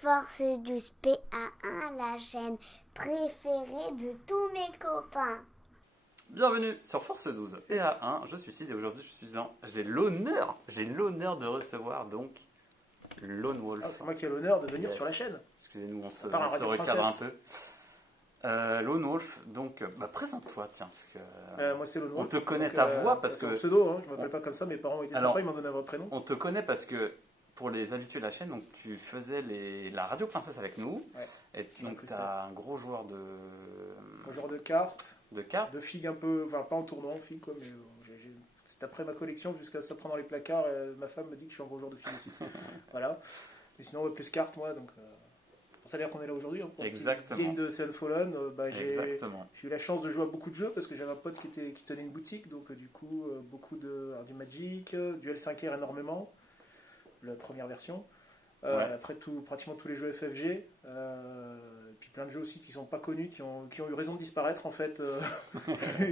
Force 12 PA1, la chaîne préférée de tous mes copains. Bienvenue sur Force 12 PA1, je suis Sid et aujourd'hui j'ai l'honneur de recevoir donc Lone Wolf. Ah, c'est moi qui ai l'honneur de venir Yes. sur la chaîne. Excusez-nous, on se Radio recadre un Princesse. peu. Lone Wolf, donc présente-toi, tiens, parce que Moi c'est Lone on Wolf. te connaît Donc, ta voix parce c'est un que pseudo, hein, je ne m'appelle pas comme ça, mes parents ont été Alors, sympas, ils m'ont donné un vrai prénom. on te connaît parce que pour les habitués de la chaîne, donc tu faisais la Radio Princesse avec nous, Ouais. et donc tu as un gros joueur Un genre de cartes, de cartes. de figues un peu, enfin pas en tournoi en figues quoi, mais c'est après ma collection, jusqu'à ça prend dans les placards, ma femme me dit que je suis un gros joueur de figues aussi. Voilà. Mais sinon, plus cartes moi, donc ça veut dire qu'on est là aujourd'hui. Hein, pour un petit Exactement. game de Seven Fallen, Exactement. j'ai eu la chance de jouer à beaucoup de jeux parce que j'avais un pote qui tenait une boutique, donc du coup beaucoup du Magic, du L5R énormément, la première version. Ouais. Après pratiquement tous les jeux FFG, et puis plein de jeux aussi qui sont pas connus, qui ont eu raison de disparaître en fait,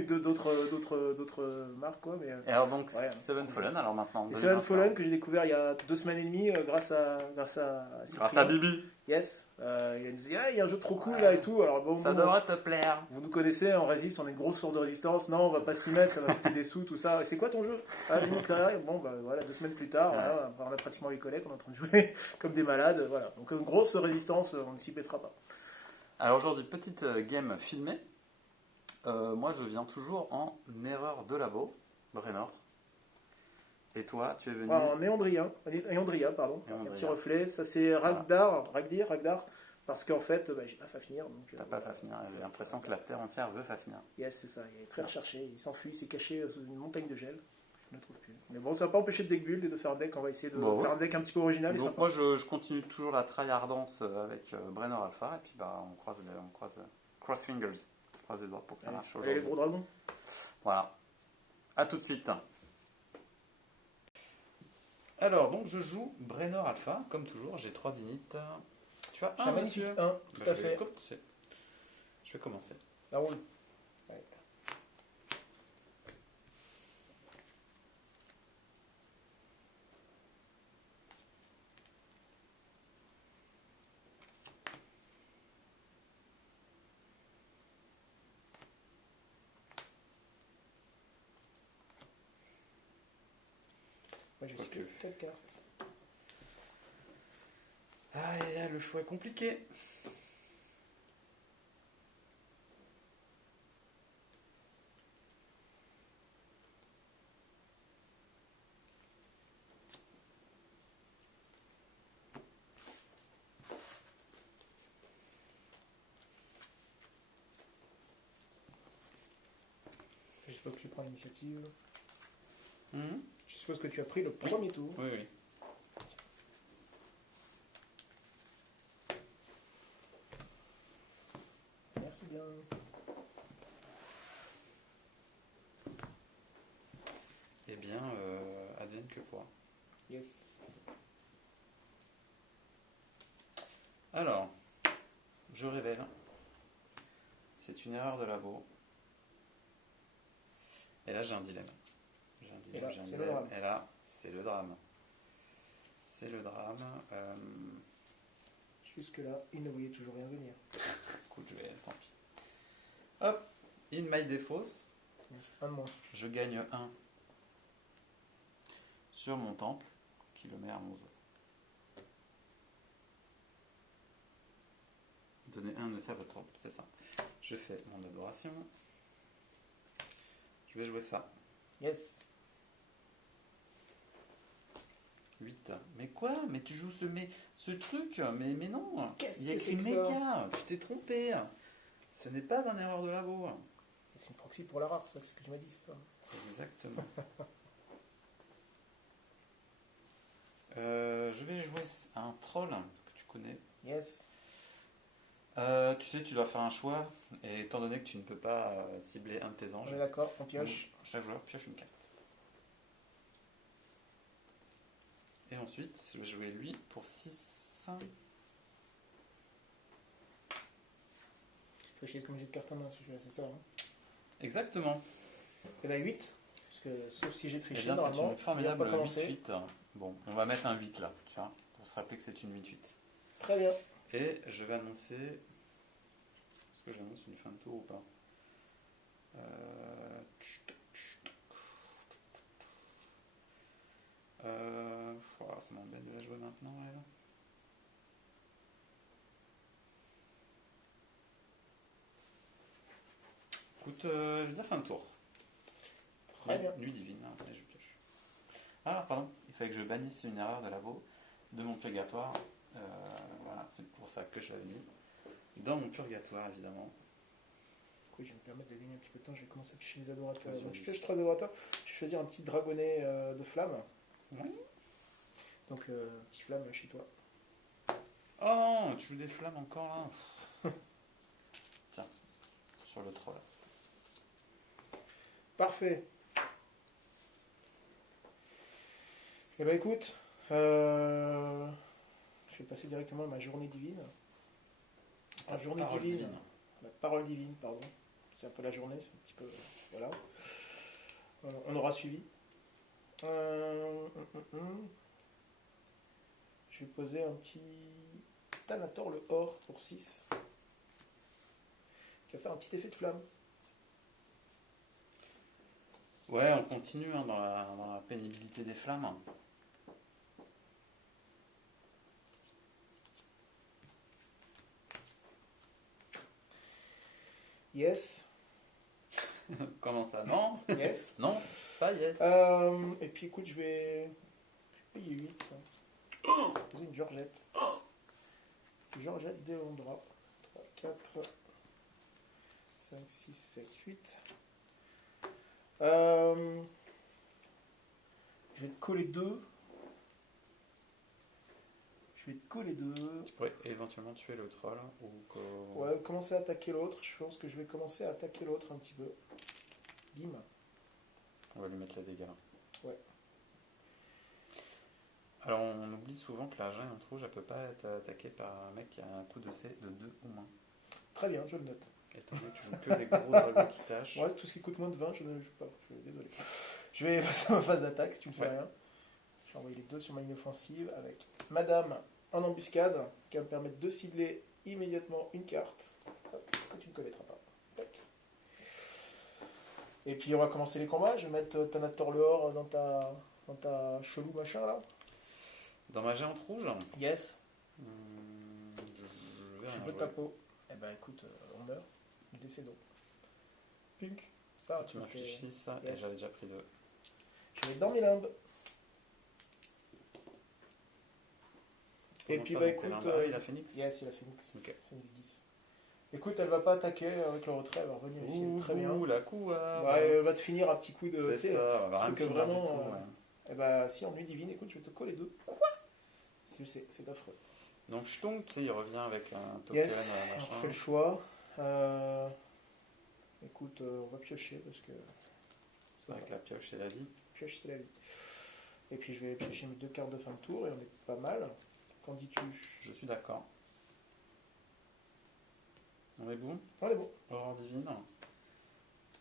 d'autres marques quoi. Mais, Et alors donc ouais. Seven Fallen, alors maintenant. et Seven Fallen que j'ai découvert il y a 2 semaines et demie grâce à Bibi. Yes, il me dit il y a un jeu trop cool Ouais. là et tout. Alors Ça devrait te plaire. vous nous connaissez, on résiste, on est une grosse force de résistance. Non, on va pas s'y mettre, ça va coûter des sous, tout ça. Et c'est quoi ton jeu? Ah, dis-moi là. Bon, voilà, 2 semaines plus tard, Ouais. voilà, on a pratiquement les collègues, on est en train de jouer comme des malades. Voilà. Donc, une grosse résistance, on ne s'y mettra pas. Alors aujourd'hui, petite game filmée. Moi, je viens toujours en erreur de labo, Brenor. Et toi, tu es venu. En Néandria, pardon. Un Néandria. petit reflet. Ça, c'est Ragdar, parce qu'en fait, j'ai pas fait finir. Donc, T'as pas fait finir. J'ai l'impression que la terre entière veut faire finir. Yes, c'est ça. Il est très recherché. Il s'enfuit, il s'est caché sous une montagne de gel. Je ne le trouve plus. Mais bon, ça va pas empêcher de deck build et de faire un deck. On va essayer de Bon, faire un deck un petit peu original et Donc sympa. moi, je continue toujours la tryhardance avec Brenor Alpha. Et puis on croise cross fingers. Croise les doigts pour que ça marche Allez, aujourd'hui. les gros dragons. Voilà. À tout de suite. Alors, donc je joue Brenor Alpha, comme toujours, j'ai 3 d'init. Tu as J'ai un, un magnifique monsieur 1, tout à fait. Je vais commencer. Ça roule. Ouais. Moi j'ai Ok. 4 cartes. Aïe, le choix est compliqué. Je suppose que tu prends l'initiative. Mhm. Je suppose que tu as pris le premier tour. Oui, oui. Merci bien. Eh bien, advienne que pourra. Yes. Alors, je révèle. C'est une erreur de labo. Et là, j'ai un dilemme. Et là, c'est le drame. Et là, c'est le drame. C'est le drame. Jusque-là, il ne voyait toujours rien venir. Écoute, tant pis. Hop, in my défausse, Yes. Un de moins. je gagne 1 sur mon temple, qui le met à 11. Donner 1 de votre temple, c'est ça. Je fais mon adoration. Je vais jouer ça. Yes. 8. Mais quoi? Mais tu joues ce truc? Mais non! Qu'est-ce Il y a que écrit c'est que ça? méga! Tu t'es trompé! Ce n'est pas un erreur de labo. C'est une proxy pour la rare, ça, c'est ce que tu m'as dit, c'est ça? Exactement. Je vais jouer un troll que tu connais. Yes. Tu sais, tu dois faire un choix, et étant donné que tu ne peux pas cibler un de tes On anges, est d'accord, on pioche. donc, chaque joueur pioche une carte. Et ensuite, je vais jouer lui pour 6. Je vais comme j'ai de cartes en main, si je c'est ça. Hein. Exactement. Et bien 8, parce que sauf si j'ai Eh triché, bien, c'est normalement, une formidable il n'a pas commencé. 8-8. Bon, on va mettre un 8 là, tu vois, pour se rappeler que c'est une 8-8. Très bien. Et je vais annoncer... Est-ce que j'annonce une fin de tour ou pas? Ça m'embête de la jouer maintenant, elle. Écoute, je vais dire fin de tour. Très bien. Nuit divine, hein, et je pioche. Ah, pardon, il fallait que je bannisse une erreur de labo de mon purgatoire. Voilà, c'est pour ça que je l'avais mis dans mon purgatoire, évidemment. Oui, je vais me permettre de gagner un petit peu de temps. Je vais commencer à afficher les adorateurs. Vas-y, Donc, je vas-y. pioche 3 adorateurs. Je vais choisir un petit dragonnet de flamme. Ouais. Donc, petit flamme chez toi. Oh non, tu joues des flammes encore là. Tiens, sur le troll. Parfait. Eh ben écoute, je vais passer directement à ma journée divine. La journée Parole divine. La parole divine, pardon. C'est un peu la journée, c'est un petit peu... Voilà. On aura suivi. Je vais poser un petit Thanator le Or pour 6. Qui va faire un petit effet de flamme. Ouais, on continue hein, dans la pénibilité des flammes. Yes. Comment ça? Non? Yes. Non, pas yes. Et puis écoute, je vais payer 8. Poser une Georgette. Georgette Deondra. 3, 4, 5, 6, 7, 8. Je vais te coller 2. Je vais te coller 2. Tu pourrais éventuellement tuer le troll ou que... Ouais, commencer à attaquer l'autre. Je pense que je vais commencer à attaquer l'autre un petit peu. Bim. On va lui mettre les dégâts. Ouais. Alors on oublie souvent que la géante rouge elle peut pas être attaquée par un mec qui a un coup de C de 2 ou moins. Très bien, je le note. Étant donné que tu joues que des gros dragons qui tâchent. Ouais, tout ce qui coûte moins de 20, je ne joue pas. Désolé. Je vais passer à ma phase d'attaque si tu me fais Ouais. rien. Je vais envoyer les deux sur ma ligne offensive avec Madame en embuscade, ce qui va me permettre de cibler immédiatement une carte. Hop, que tu ne connaîtras pas. Tac. Et puis on va commencer les combats. Je vais mettre Thanator le Or dans ta chelou machin là. Dans ma géante rouge, Yes. je vais Je rien veux jouer. ta peau. Eh ben écoute, on meurt. Décédons. Punk. Ça, Tu m'affiches c'était- 6 ça, et Yes. j'avais déjà pris 2. Je vais dans mes limbes. Et puis bah écoute, il a Phoenix. yes, il a Phoenix. Ok. Phoenix 10. Écoute, elle va pas attaquer avec le retrait, elle va revenir ici, elle est très bien. Ouh, la couve. Ouais, elle va te finir un petit coup de. C'est tu sais, ça, on va rien truc finir vraiment, du tout, euh, ouais. Eh bah si, en nuit divine, écoute, je vais te coller 2. Quoi? C'est affreux. Donc Schtong, tu sais, il revient avec un token Yes, on machin. refait le choix. Écoute, on va piocher parce que. C'est Avec vrai. la pioche et la vie. Pioche, c'est la vie. Et puis je vais piocher mes 2 cartes de fin de tour et on est pas mal. Qu'en dis-tu? Je suis d'accord. On est bon? On est bon. Aurore divine.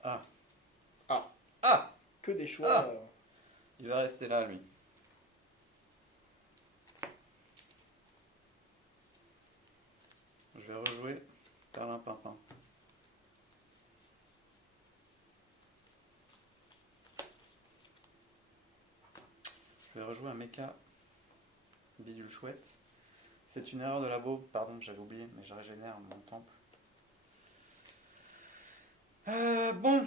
Ah. Ah. Ah. Que des choix. Ah. Il va rester là, lui. Je vais rejouer Perlimpinpin. Je vais rejouer un mecha bidule chouette. C'est une erreur de labo, pardon, j'avais oublié, mais je régénère mon temple. Bon.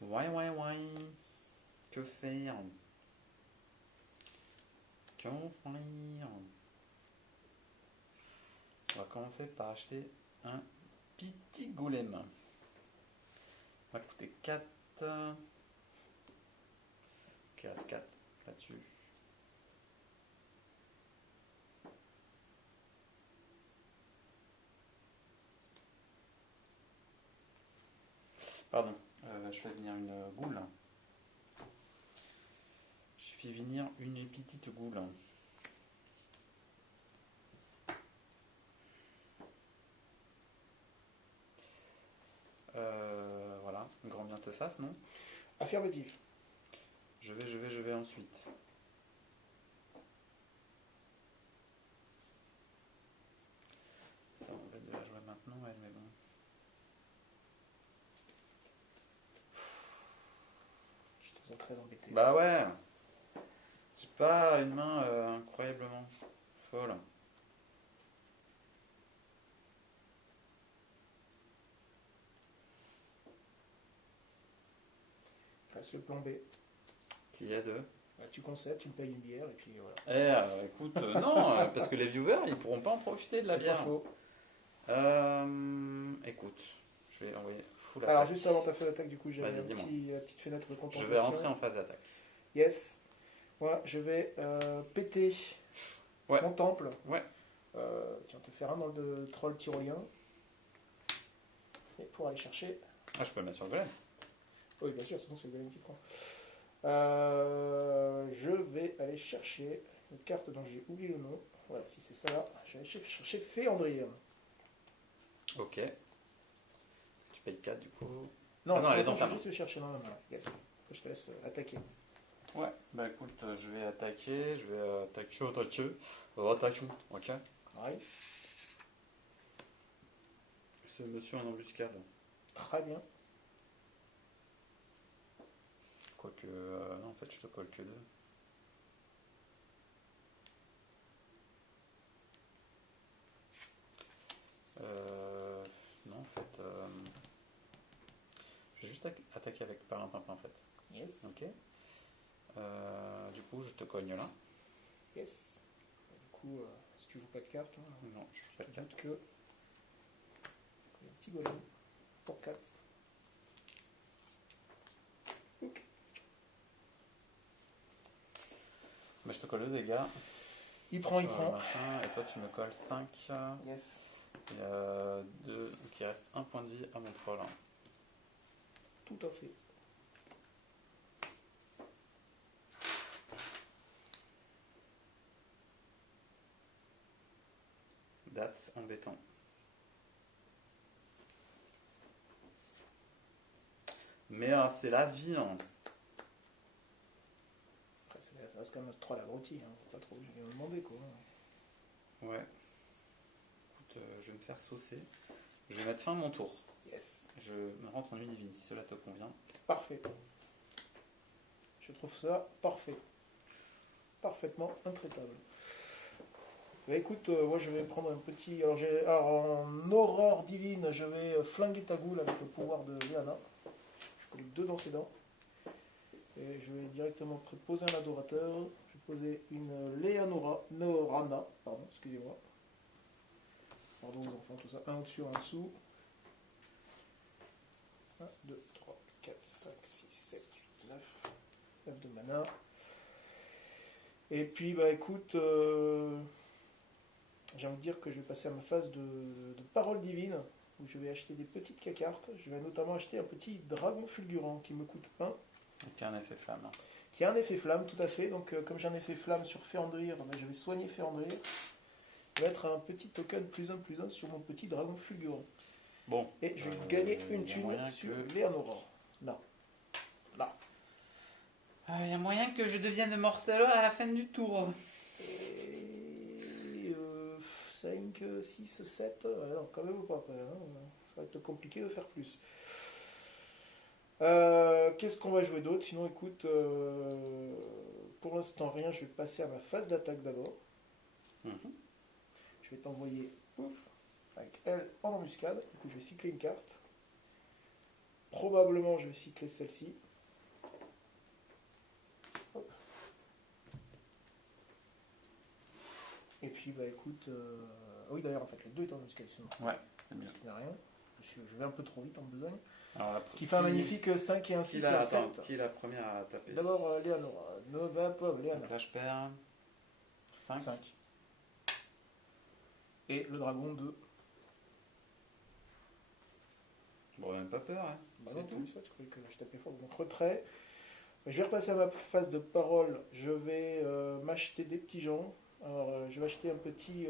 Ouais. Que faire? Que faire? On va commencer par acheter un petit golem. Ça va coûter 4. Ok, il reste 4 là-dessus. Pardon, je fais venir une goule. Je Je fais venir une petite goule. Voilà, grand bien te fasse, non? Affirmatif. Je vais ensuite. Ça m'embête de la jouer maintenant, elle, mais bon. Je te sens très embêté. Bah ouais. J'ai pas une main incroyablement folle. Reste le plan B. Qui est de... Bah, tu concèdes, tu me payes une bière et puis voilà. Écoute, non, parce que les viewers, ils pourront pas en profiter de la C'est bière. pas faux. Écoute, je vais envoyer full Alors attaque. juste avant ta phase d'attaque, du coup, j'avais Vas-y, une dis-moi. petite fenêtre de Je contemplation. vais rentrer en phase d'attaque. Yes. Moi, je vais péter Ouais. mon temple. Ouais. Tiens, te faire un dans le troll tyrolien. Et pour aller chercher... Ah, je peux le mettre sur le golem. Oui, bien sûr, sinon c'est le golem qui prend. Je vais aller chercher une carte dont j'ai oublié le nom. Voilà, si c'est ça là. Je vais aller chercher Féandrire. Ok. Tu payes 4 du coup. Non, Ah non, elle est attends, dans je ta vais main. juste le chercher dans la main. Yes. Je te laisse attaquer. Ouais, bah écoute, je vais attaquer, attaquons, ok. Ouais. Ce monsieur en embuscade. Très bien. Quoique, non, en fait, je te colle que 2. Non, en fait, je vais juste attaquer avec par un pimpin en fait. Yes. Ok. Du coup, je te cogne là. Yes. Du coup, si tu joues pas de carte, hein, Non, je fais je 4. doute que un petit golem pour 4. Mais je te colle 2 dégâts. Il prend. Sur le machin, et toi, tu me colles 5. Yes. Et 2. Donc il reste un point de vie à mon troll. Tout à fait. That's embêtant. Mais c'est la vie. Hein. Après, ça reste quand même ce 3 l'abruti. Hein. Faut pas trop lui demander quoi. Ouais. Écoute, je vais me faire saucer. Je vais mettre fin à mon tour. Yes. Je me rentre en Univine si cela te convient. Parfait. Je trouve ça parfait. Parfaitement intraitable. Bah écoute, moi je vais prendre un petit. Alors en aurore divine, je vais flinguer ta goule avec le pouvoir de Léana. Je colle 2 dans ses dents. Et je vais directement poser un adorateur. Je vais poser une Norana, pardon, excusez-moi. Pardon aux enfants, tout ça. Un au-dessus, un en dessous. 1, 2, 3, 4, 5, 6, 7, 8, 9. 9 de mana. Et puis, bah écoute, j'ai envie de dire que je vais passer à ma phase de parole divine, où je vais acheter des petites cartes. Je vais notamment acheter un petit dragon fulgurant qui me coûte 1. Donc un effet flamme. Qui a un effet flamme, tout à fait. Donc, comme j'ai un effet flamme sur Féandrire, bah, je vais soigner Féandrire. Je vais mettre un petit token +1/+1 sur mon petit dragon fulgurant. Bon. Et je vais gagner une y a thune moyen sur que- Léonora. Là. Là. Il y a moyen que je devienne mortel à la fin du tour. Et 5, 6, 7. Non, quand même pas. Hein. Ça va être compliqué de faire plus. Qu'est-ce qu'on va jouer d'autre? Sinon, écoute, pour l'instant, rien. Je vais passer à ma phase d'attaque d'abord. Mhm. Je vais t'envoyer ouf, avec elle en embuscade. Du coup, je vais cycler une carte. Probablement, je vais cycler celle-ci. Hop. Et puis, bah écoute. Oui, d'ailleurs, en fait, les deux étaient en embuscade. Sinon, Ouais, c'est bien. il n'y a rien. Je vais un peu trop vite en besogne. Alors, Ce qui fait un magnifique 5 et un 6 et un 7. Qui est la première à taper? D'abord, Léonora. Nova, pauvre Léana. Donc là, je perds 5. 5. Et le dragon 2. Bon, même pas peur, hein. Bah C'est non, tout. ça, tu croyais que je tapais fort. Donc retrait. Je vais repasser à ma phase de parole. Je vais m'acheter des petits gens. Alors, je vais acheter un petit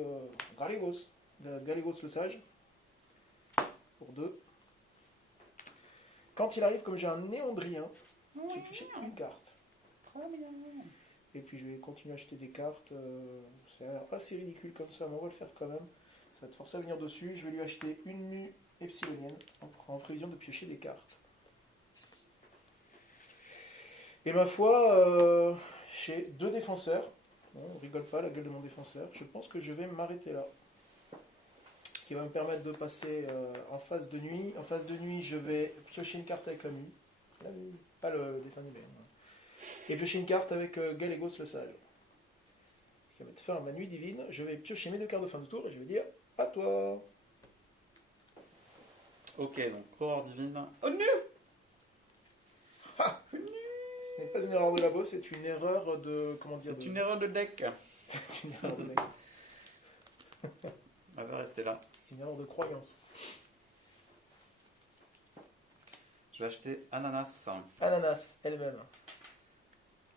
Gallegos, Gallegos le Sage, pour 2. Quand il arrive, comme j'ai un Néandrien, je vais piocher une carte. Trop bien. Et puis je vais continuer à acheter des cartes. Ça a l'air assez ridicule comme ça, mais on va le faire quand même. Ça va te forcer à venir dessus. Je vais lui acheter une mu epsilonienne en prévision de piocher des cartes. Et ma foi, j'ai 2 défenseurs. Bon, on rigole pas, la gueule de mon défenseur. Je pense que je vais m'arrêter là. Ce qui va me permettre de passer en phase de nuit. En phase de nuit, je vais piocher une carte avec la mu. La mu, pas le dessin animé. Et piocher une carte avec Gallegos le Sage. Ce qui va mettre fin à ma nuit divine. Je vais piocher mes 2 cartes de fin de tour et je vais dire à toi. Ok, donc Horreur Divine. Oh non. Ha! Ce n'est pas une erreur de labo, c'est une erreur de. Comment dire? C'est une erreur de deck. C'est une erreur de deck. Elle va rester là. C'est une erreur de croyance. Je vais acheter Ananas, Ananas, elle-même.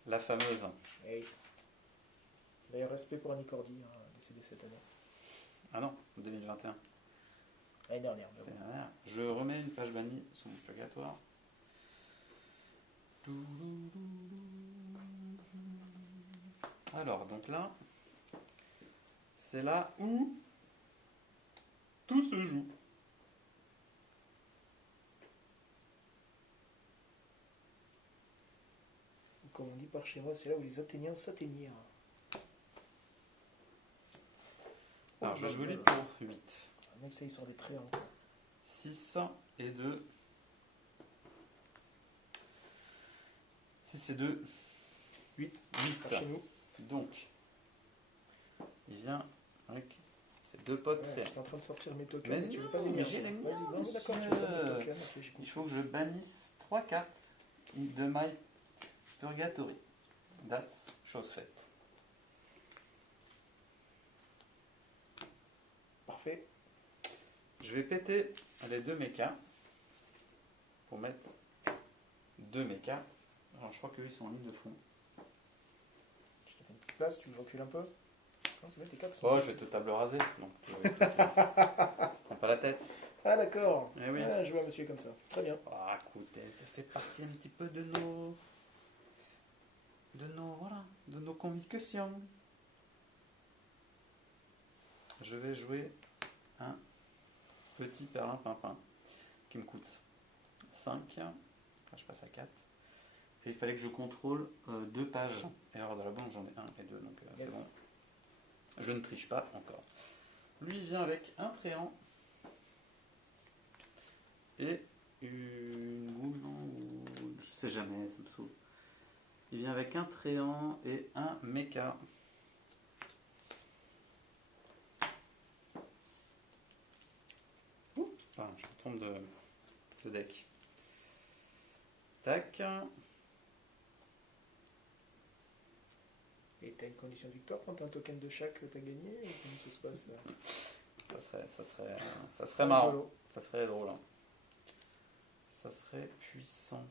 la fameuse. Hey. D'ailleurs, respect pour Annie Cordy, décédée cette année. Ah non, 2021. L'année dernière. mais C'est bon. rien. Je remets une page bannie sur mon purgatoire. Alors, donc là, c'est là où tout se joue. Comme on dit par chez moi, c'est là où les Athéniens s'atteignirent. Alors, je vais jouer lui pour 8. Même ça, il sort des traits. 6 et 2. 6 et 2. 8. 8. Par chez nous. Donc, il vient avec ses 2 potes. Ouais, je suis en train de sortir mes tokens. Mais Mais tu veux non, pas venir? j'ai les miens, Vas-y, non, mais d'accord, tu monsieur. veux pas mes tokens. Ok, j'écoute. Il faut que je bannisse 3 cartes de My Purgatory. That's chose faite. Parfait. Je vais péter les 2 mechas pour mettre 2 mechas. Alors je crois qu'eux ils sont en ligne de front. Je te fais une petite place, tu me recules un peu. Non, c'est bien, tes 4. Oh, je vais te table raser. Donc, prends pas la tête. Ah, d'accord. Eh oui. Ah, je vois un monsieur comme ça. Très bien. Ah, écoutez, ça fait partie un petit peu de nos convictions. Je vais jouer un petit perlimpinpin qui me coûte 5. Là, je passe à 4. Et il fallait que je contrôle 2 pages. Et alors, dans la banque, j'en ai 1 et 2, donc c'est Yes. bon. Je ne triche pas encore. Lui, il vient avec un tréant et une goule, non, ou je sais jamais, ça me saoule. Il vient avec un tréant et un mecha. Enfin, je me trompe de deck. Tac. Et t'as une condition de victoire quand t'as un token de chaque, t'as gagné? Ou comment ça se passe? Ça serait marrant. Rigolo. Ça serait drôle. Hein. Ça serait puissant.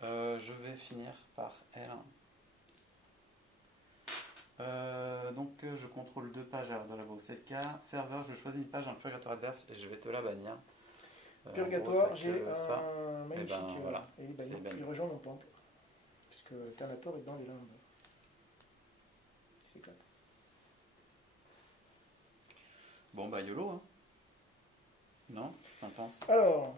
Je vais finir par elle. Donc je contrôle 2 pages à l'heure de la bourse. C'est le cas. Ferveur, je choisis une page dans le purgatoire adverse et je vais te la bannir. Purgatoire, En gros, j'ai ça. un magnifique. ben, voilà. Et il est banni. C'est banni. Il rejoint mon temple. Puisque Terminator est dans les limbes. Il s'éclate. Bon bah YOLO hein. Non, qu'est-ce que t'en penses? Alors,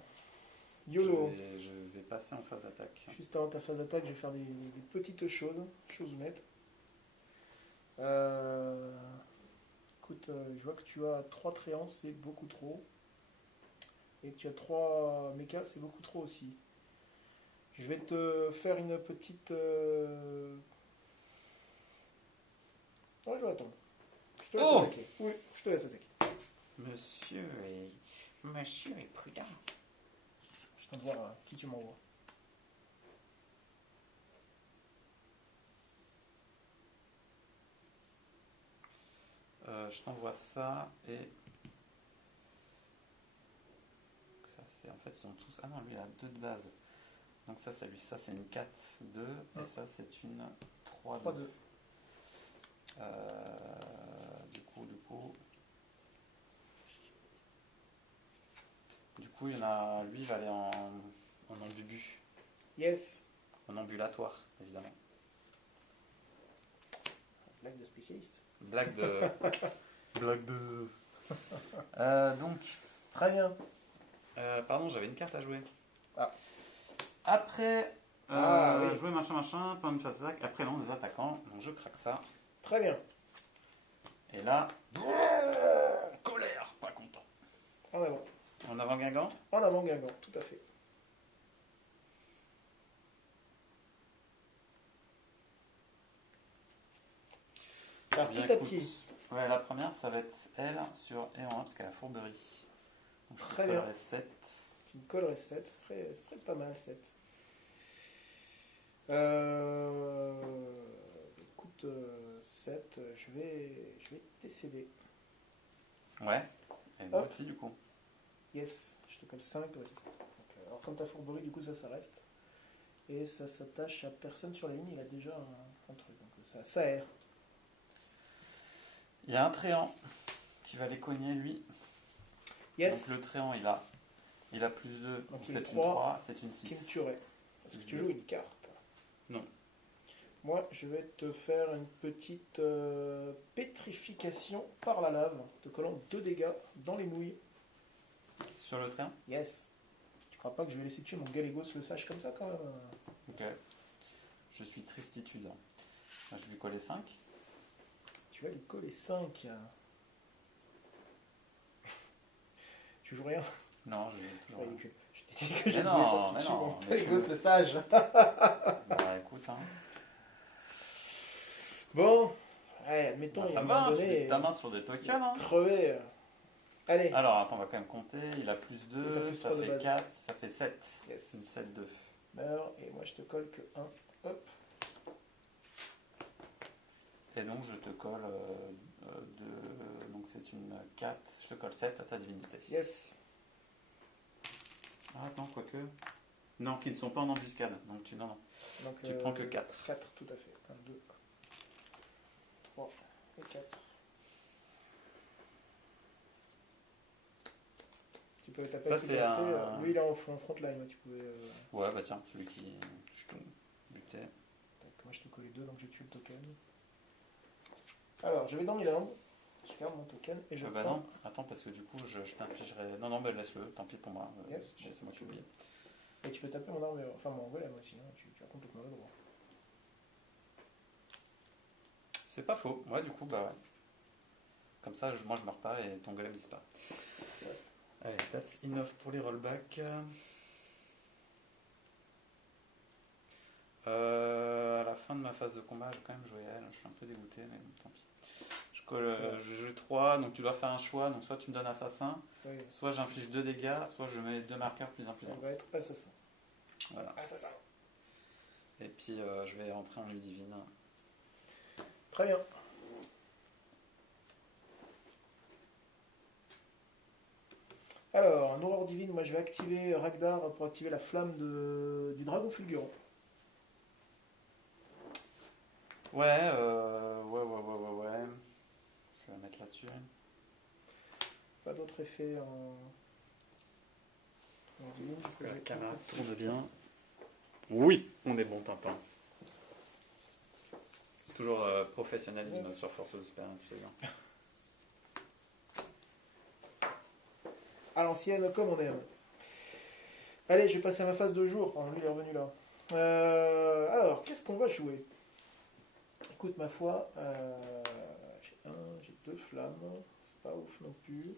YOLO. Je vais passer en phase d'attaque. Juste avant ta phase d'attaque, je vais faire des petites choses bêtes. Écoute, je vois que tu as 3 tréants, c'est beaucoup trop. Et que tu as 3 mechas, c'est beaucoup trop aussi. Je vais te faire une petite... Ouais, je vais attendre. Je te laisse attaquer. Oui, je te laisse attaquer. Monsieur est prudent. Je tente de voir qui tu m'envoies. Je t'envoie ça et ça En fait, ils sont tous... Ah non, lui, il a 2 de base. Donc ça, c'est lui. Ça, c'est une 4-2. Et ça, c'est une 3-2. 3-2. Du coup, il y en a... Lui, il va aller en ambubu. Yes. En ambulatoire, évidemment. Blague de spécialiste. Blague de... Blague de... donc... Très bien. Pardon, j'avais une carte à jouer. Ah. Après... Oui. Jouer machin, pas une face attaque. Après, lance des attaquants. Donc, je craque ça. Très bien. Et là... colère, pas content. En avant. En avant Guingamp. En avant Guingamp, tout à fait. Alors, Bien, petit à écoute. petit. Ouais, la première, ça va être elle sur E1 parce qu'elle a fourberie. Donc, je Très bien. collerai 7. Tu me collerais 7, ce serait pas mal 7. Écoute, 7, je vais décéder. Ouais. Et moi Hop. aussi, du coup. Yes, je te colle 5, ouais, c'est ça. Donc, alors comme ta fourberie, du coup ça reste. Et ça s'attache à personne sur la ligne, il a déjà un truc. Donc ça erre. Il y a un tréant qui va les cogner, lui. Yes, Donc, le tréant, il a plus 2. Donc, il est c'est une 3, 3, c'est une qui me 6. tuerait. Est-ce que tu joues une carte? Non. Moi, je vais te faire une petite pétrification par la lave, te collant 2 dégâts dans les mouilles. Sur le tréant. Yes. Tu crois pas que je vais laisser tuer mon Galégos le sage comme ça quand même? Ok. Je suis tristitude. Je vais lui coller 5. Tu vas lui coller 5. Tu joues rien? Non, je vais toujours. Je t'ai dit que j'allais non, pas mais tuer non, mon mais Galégos tu- le sage. Bah écoute, hein. Bon, ouais, admettons, Bah, il y a ça un va, moment tu donné, mets ta main sur des tokens, hein. crever. Allez, Alors attends, on va quand même compter. Il a plus Il a 2, plus ça 3 de fait base. 4, ça fait 7. Yes. Une 7-2. meurs, et moi je te colle que 1. Hop, Et donc je te colle 2. Donc c'est une 4. Je te colle 7 à ta divinité. yes. Ah, attends, quoique. Non, qui ne sont pas en embuscade. Donc tu, non. Donc, Tu prends que 4. 4, tout à fait. 1, 2, 3 et 4. Tu peux taper Ça, avec c'est le casté. un- Lui il est en frontline, tu pouvais. Ouais, bah tiens, celui qui. Je te butais. Tac, moi je te colle les 2, donc je tue le token. Alors, je vais dans mes langues, je garde mon token et je Bah prends. non, attends, parce que du coup, je t'infligerai. Non, non, bah laisse-le, tant pis pour moi. Yes. C'est moi qui oublie. Et tu peux taper mon armure, enfin mon golem aussi, hein, tu as complètement le droit. C'est pas faux. Ouais, du coup, bah ouais. Comme ça, moi je meurs pas et ton golem disparaît. Allez, that's enough pour les rollbacks. À la fin de ma phase de combat, j'ai quand même joué elle. Je suis un peu dégoûté, mais bon, tant pis. Je joue 3, donc tu dois faire un choix. Donc soit tu me donnes assassin, Oui, soit j'inflige 2 dégâts, soit je mets 2 marqueurs plus un plus ça un. va être assassin. Voilà. Assassin. Et puis je vais rentrer en nuit divine. Très bien. Alors, en aurore divine, moi je vais activer Ragnar pour activer la flamme du dragon fulgurant. Ouais. Je vais la mettre là-dessus. Pas d'autre effet en divine parce que j'ai tourne bien. Oui, on est bon, Tintin. Toujours professionnalisme sur Force of Super, tu sais bien. à l'ancienne comme on aime. Allez, je vais passer à ma phase de jour. Oh, lui il est revenu là. Alors, qu'est-ce qu'on va jouer? Écoute, ma foi, j'ai 2 flammes. C'est pas ouf non plus.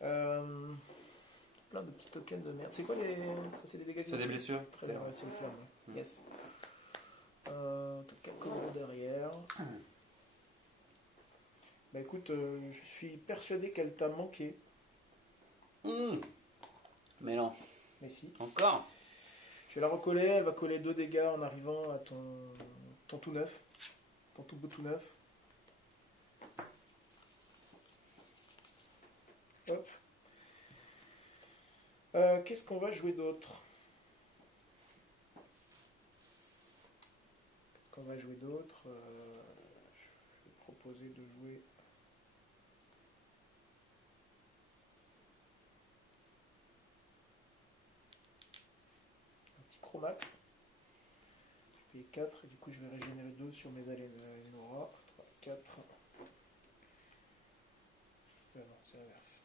Plein de petits tokens de merde. C'est quoi les. Ça, c'est des dégâts. C'est des blessures. Très bien, ouais, c'est le flamme. Ouais. Yes. Token combo derrière. Bah écoute, je suis persuadé qu'elle t'a manqué. Mais non. Mais si. Encore. Je vais la recoller, elle va coller 2 dégâts en arrivant à ton tout neuf. Ton tout beau tout neuf. Hop. Qu'est-ce qu'on va jouer d'autre? Je vais proposer de jouer un petit Chromax. Je paye 4 et du coup je vais régénérer 2 sur mes Alénora. 3, 4. Non, c'est l'inverse.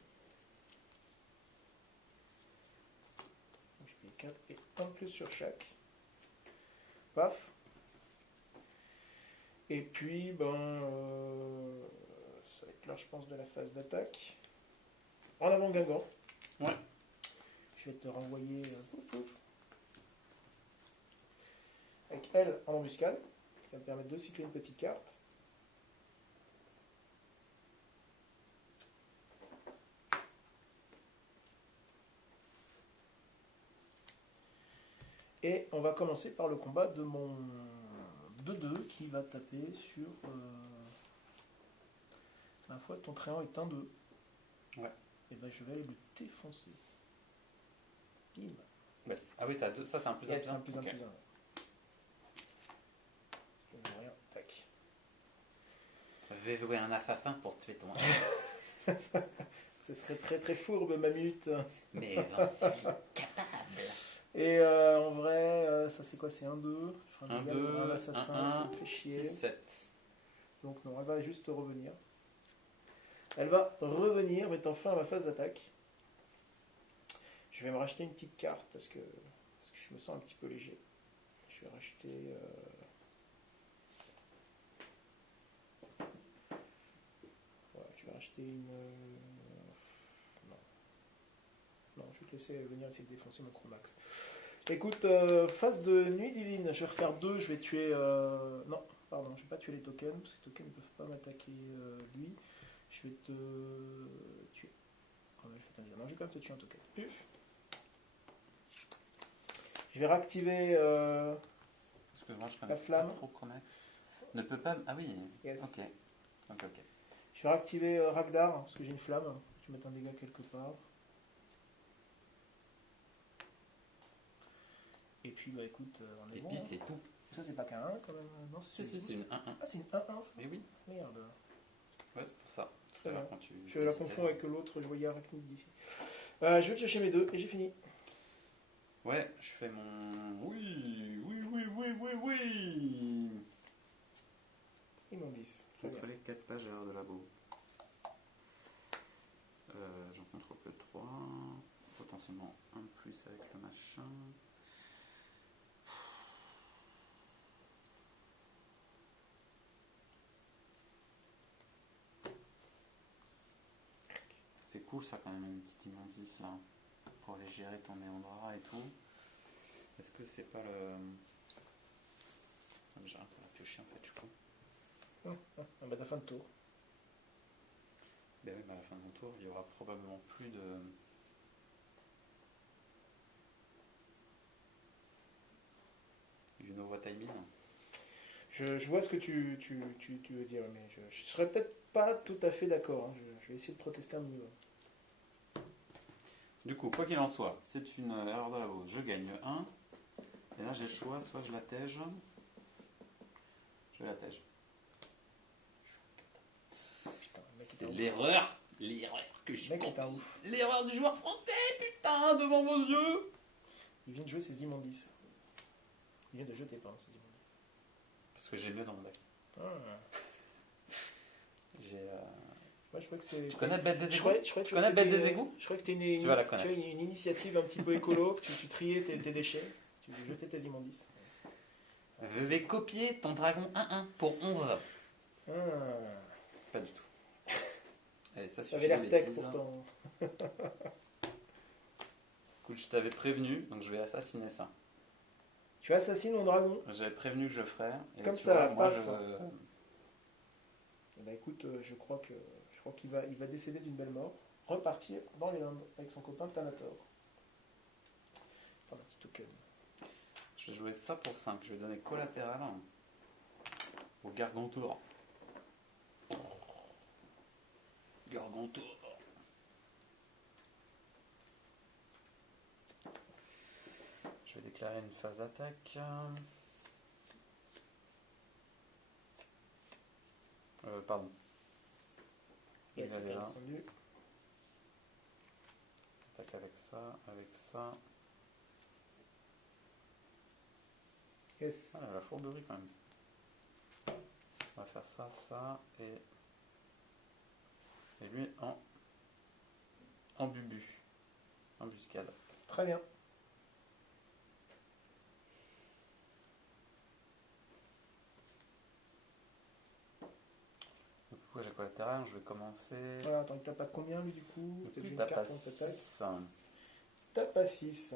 Je paye 4 et 1 plus sur chaque. Paf. Et puis, ça va être là, je pense, de la phase d'attaque. En avant Guingamp. Ouais. Je vais te renvoyer pouf, pouf. Avec elle en embuscade, qui va me permettre de cycler une petite carte. Et on va commencer par le combat de mon 2-2 qui va taper sur... ma foi, ton tréant est un 2. Ouais. Et ben je vais aller le défoncer. Bim. Ouais. Ah oui, t'as deux. Ça, c'est un plus Yes, un. un plus un Ok. plus un. Je ne vois rien. Tac. Je vais jouer un assassin pour tuer ton. Ce serait très très fourbe, Mamute. Mais j'en suis capable. Et en vrai, ça c'est quoi? C'est 1-2. Je ferai Un, dégât deux, contre un assassin, un, ça me fait chier. 6, 7. Donc non, elle va juste revenir. Elle va revenir, mettant fin à ma phase d'attaque. Je vais me racheter une petite carte parce que je me sens un petit peu léger. Je vais racheter... voilà, je vais racheter une... non. Non, je vais te laisser venir essayer de défoncer mon Chromax. Écoute, phase de nuit divine, je vais refaire 2, je vais tuer... non, pardon, je vais pas tuer les tokens, parce que les tokens ne peuvent pas m'attaquer lui. Je vais te tuer. Oh, non, je vais quand même te tuer un token. Puf. Je vais réactiver... Parce que moi, je La connais flamme. pas trop Chromax. Ne peut pas. Ah oui. Yes. Ok. Ok, ok. Je vais réactiver Ragdar, parce que j'ai une flamme. Je vais mettre un dégât quelque part. Et puis, bah écoute, on est Et bon. puis, Hein. c'est tout. Ça, c'est pas qu'un 1 quand même. Non, Si, c'est une 1-1. Ah, c'est une 1-1 ça. Mais oui. Merde. Ouais, c'est pour ça. Tout Très à l'heure, bien. quand tu. Je la confonds avec l'autre, je voyais Arachnid d'ici. Je vais te chercher mes 2 et j'ai fini. Ouais, je fais mon. Oui, oui, oui, oui, oui, oui. Ils m'ont 10. Très bien. Contrôler 4 pages à l'heure de labo. J'en contrôle que 3. Potentiellement un plus avec le machin. C'est cool ça quand même, une petite immondice là. Pour aller gérer ton Méandra et tout. Est-ce que c'est pas le. J'ai rien pour la piocher en fait, je crois. Bah t'as fin de tour. Ben oui, mais à la fin de mon tour, il y aura probablement plus de. You know what I mean? Je vois ce que tu veux dire, mais je serais peut-être pas tout à fait d'accord. Hein. Je vais essayer de protester un minimum. Du coup, quoi qu'il en soit, c'est une erreur de la hausse. Je gagne 1. Et là, j'ai le choix, soit je l'attège. Je l'attège. Putain, le mec est C'est un ouf. l'erreur que Le j'ai mec est un commis. ouf. L'erreur du joueur français, putain, devant vos yeux. Il vient de jouer ses immondices. Il vient de jeter, pardon, ses immondices. Parce que j'ai mieux dans mon deck. Ah. J'ai. Moi, je crois que c'était... Tu connais Bête des Je Égouts? crois que Tu connais Bête des Égouts? Je crois que c'était une, Tu vas la connaître. tu vois, une initiative un petit peu écolo, que tu triais tes déchets, tu jetais tes immondices. Je vais copier ton dragon 1-1 pour 11. Ah. Pas du tout. Allez, ça Ça avait suffit l'air de tech bêtises. pourtant. Écoute, je t'avais prévenu, donc je vais assassiner ça. Tu assassines mon dragon. J'avais prévenu que je ferais. Et Comme tu ça, vois, moi, paf. je. Eh ben, écoute, je crois qu'il va décéder d'une belle mort, repartir dans les Indes avec son copain Thanator. Prendre un petit token. Je vais jouer ça pour 5. Je vais donner collatéral au Gargantour. Gargantour. Je vais déclarer une phase d'attaque. Pardon. Yes, Il il est est là. descendu. Attaque avec ça, avec ça. Yes. Ah, la fourberie quand même. On va faire ça, ça et lui en bubu, embuscade. Très bien. Du coup, j'ai collatéral, je vais commencer. Voilà, attends, il tape à combien lui du coup? T'as déjà une Tape à carte pour t'attaque. 6. Tape à 6.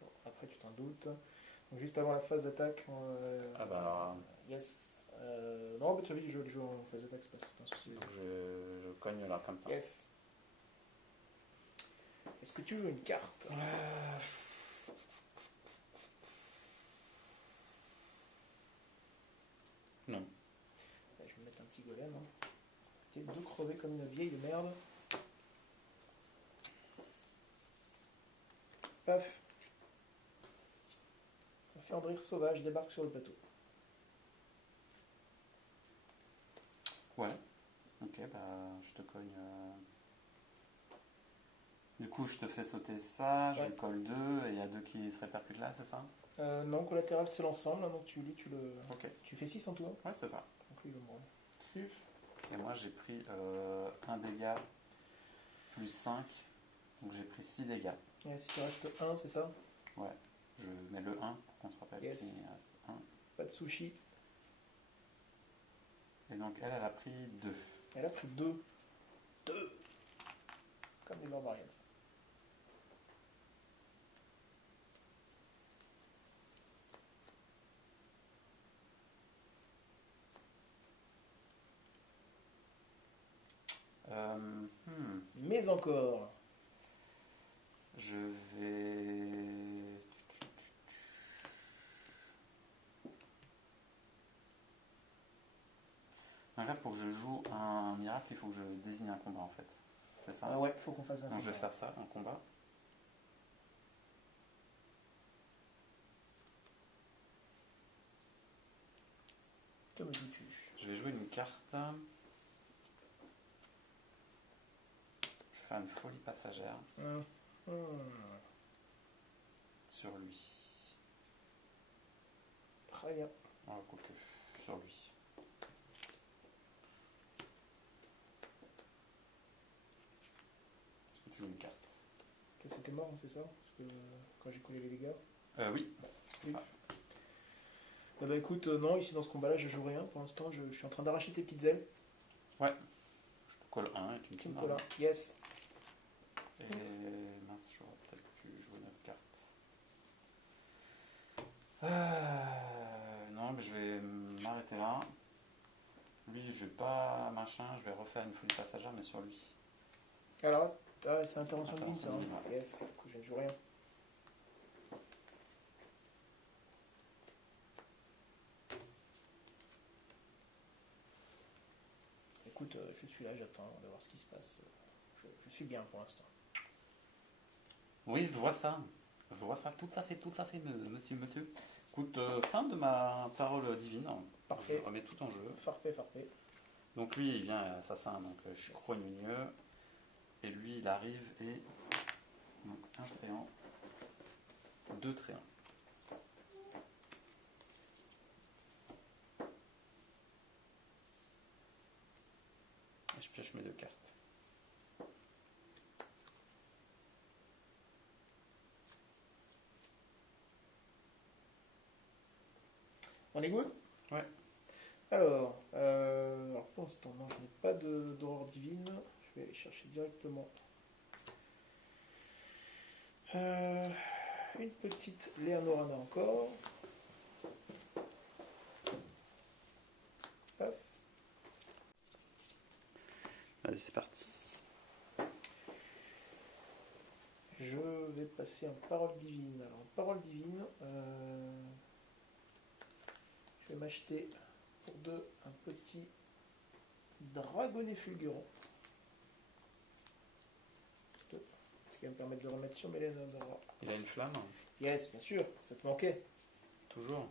Bon, après, tu t'en doutes. Donc, juste avant la phase d'attaque. Ah bah alors, Yes. Non, mais tu as vu, je joue en phase d'attaque, c'est pas un souci. donc je cogne là comme ça. Yes. Est-ce que tu veux une carte? Non. Je vais mettre un petit golem. Hein. T'es deux crevés comme une vieille de merde. Paf. Un Fendrir sauvage débarque sur le plateau. Ouais. Ok, bah je te cogne. Du coup, je te fais sauter ça, je Ouais. lui colle 2 et il y a 2 qui se répercutent là, c'est ça? Non, collatéral c'est l'ensemble, hein, donc tu le. Ok. Tu fais 6 en tout. Hein. Ouais, c'est ça. Donc lui il va me rendre. Et moi, j'ai pris 1 dégât plus 5, donc j'ai pris 6 dégâts. Et si il reste 1, c'est ça? Ouais, je mets le 1 pour qu'on se rappelle Yes. qu'il reste 1. Pas de sushi. Et donc, elle a pris 2. Elle a pris 2. 2 comme les Barbarians. Mais encore. Je vais. En fait, pour que je joue un miracle, il faut que je désigne un combat en fait. C'est ça? Ah ouais, faut qu'on fasse un. Donc je vais faire ça en combat. Que me dis-tu? Je vais jouer une carte. Je vais faire une folie passagère sur lui. Très bien. Oh, quoique, sur lui. Est-ce que tu joues une carte? Ça, c'était mort, hein, c'est ça? Parce que quand j'ai collé les dégâts. Oui. Oui. Ah bah écoute, non, ici dans ce combat-là, je joue rien. Pour l'instant, je suis en train d'arracher tes petites ailes. Ouais. Je te colle 1 et tu me Tu me donnes colles un. un. Yes. Et mince, j'aurais peut-être pu jouer notre carte. Non, mais je vais m'arrêter là. Lui, je vais pas machin, je vais refaire une folie passagère, mais sur lui. Alors, c'est intervention de ligne, ça. Intervention de Hein. ligne, Yes, du coup, je ne joue rien. Écoute, je suis là, j'attends de voir ce qui se passe. Je suis bien pour l'instant. Oui, je vois ça. Je vois ça, tout à fait, monsieur. Écoute, fin de ma parole divine. Parfait. Je remets tout en jeu. Farpé, farpé. Donc lui, il vient assassin, donc je suis crogneux. Et lui, il arrive et... Donc un tréant, 2 tréants. Et je pioche mes 2 cartes. On est good? Ouais. Alors pour l'instant, non, je n'ai pas d'aurore divine. Je vais aller chercher directement une petite Léanorana encore. Paf. Vas-y, c'est parti. Je vais passer en parole divine. Alors, en parole divine, je vais m'acheter pour 2 un petit dragonnet fulgurant. Ce qui va me permettre de remettre sur mes Léanorana. Il a une flamme. Yes, bien sûr, ça te manquait. Toujours.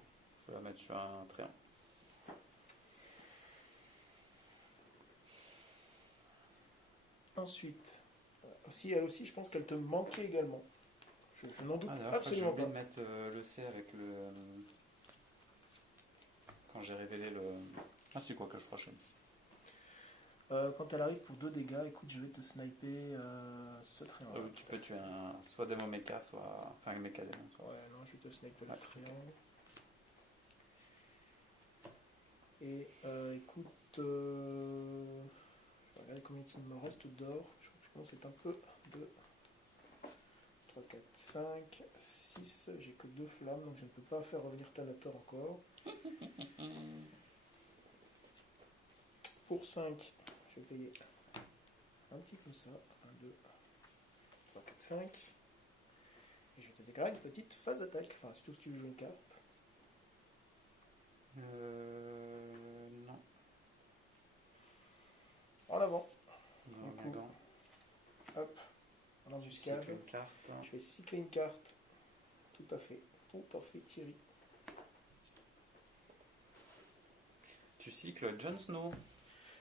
Je vais la mettre sur un triangle. Ensuite, aussi, elle aussi, je pense qu'elle te manquait également. Je n'en doute Ah, d'ailleurs, je crois que j'ai absolument oublié pas. de mettre le C avec le. Quand j'ai révélé le. Ah, c'est quoi que je prochaine. Quand elle arrive pour 2 dégâts, écoute, je vais te sniper ce triangle. Tu peux tuer soit démo mecha, soit. Enfin, un mecha démon. Soit. Ouais, non, je vais te sniper le Ouais. triangle. Et écoute, je vais regarder combien il me reste d'or. Je crois que je commence à être un peu. 2, 3, 4, 5, 6. J'ai que 2 flammes, donc je ne peux pas faire revenir Thanator encore. Pour 5, je vais payer un petit comme ça. 1, 2, 3, 4, 5. Et je vais te déclarer une petite phase d'attaque. Enfin, surtout si tu veux jouer une carte. Non. En avant. Non, Du coup, non. Hop. On lance du C'est scab. une carte. Je vais cycler une carte. Tout à fait. Tout à fait, Thierry. Tu cycles Jon Snow.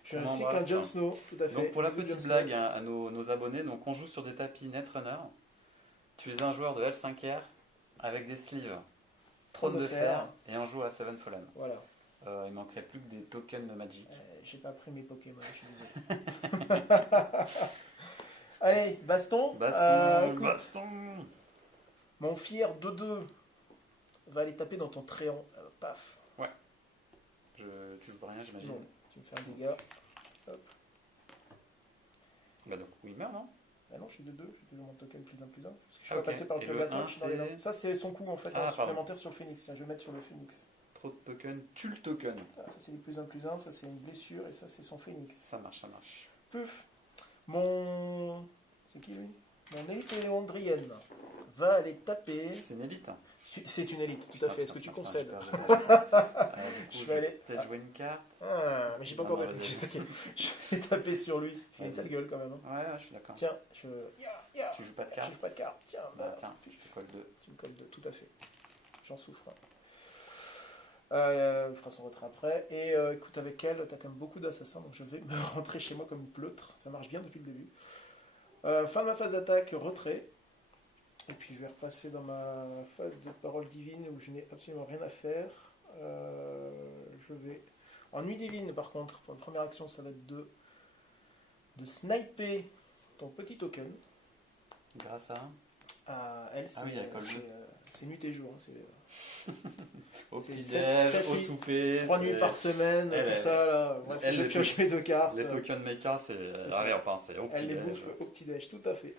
Je On cycle un embrasse. Jon Snow. Tout à fait. Donc pour la Bisous, Jon petite Snow. blague à nos abonnés, donc on joue sur des tapis Netrunner. Tu es un joueur de L5R avec des sleeves Trône de fer et on joue à Seven Fallen. Voilà. Il manquerait plus que des tokens de Magic. J'ai pas pris mes Pokémon, je suis désolé. Allez, baston. Écoute, Baston. mon fier 2-2 va aller taper dans ton tréant. Paf. Tu joues pas rien, j'imagine. Non, tu me fais un dégât. Bah donc oui, merde, non? Ah non, je suis 2-2, j'ai toujours mon token plus 1 plus 1. Parce que je suis Ah, pas ok. passé par le Et club le d'attaque, 1, je suis dans les c'est- mains. Ça, c'est son coup en fait, Ah, supplémentaire sur le phénix. Tiens, je vais mettre sur le phénix. Trop de tokens, tu le token. Ça, c'est les plus 1 plus 1, ça c'est une blessure et ça c'est son phénix. Ça marche, ça marche. Puf. Mon. C'est qui lui? Mon Éléandrienne va aller taper. C'est une élite. C'est une élite, tout à fait. Est-ce que tu concèdes? Du coup, Je je vais vais aller- peut-être jouer une carte. Ah, mais j'ai pas Non, encore non, d'attaque. vas-y. Je vais taper sur lui. C'est une Vas-y. sale gueule quand même. Hein. Ouais, je suis d'accord. Tiens, je. Tu joues pas de Je carte? joue pas de carte. Tiens, Bah tiens, je fais quoi le 2? tu me colles 2, tout à fait. J'en souffre. Il fera son retrait après. Et écoute, avec elle, t'as quand même beaucoup d'assassins, donc je vais me rentrer chez moi comme une pleutre. Ça marche bien depuis le début. Fin de ma phase d'attaque, retrait. Et puis je vais repasser dans ma phase de parole divine où je n'ai absolument rien à faire. Je vais. En nuit divine, par contre, pour la première action, ça va être de sniper ton petit token. Grâce à Elle, c'est oui, la colle bleue. c'est nuit et jour. Hein, c'est au C'est petit-déj, sept au nuits- souper. 3 nuits par semaine, Elle, tout elle, ça. Là. Bref, elle, je les pioche mes 2 cartes. Les tokens mecha, c'est. C'est ça. Allez, enfin, c'est au Elle les petit-déj. bouffe au petit-déj, tout à fait.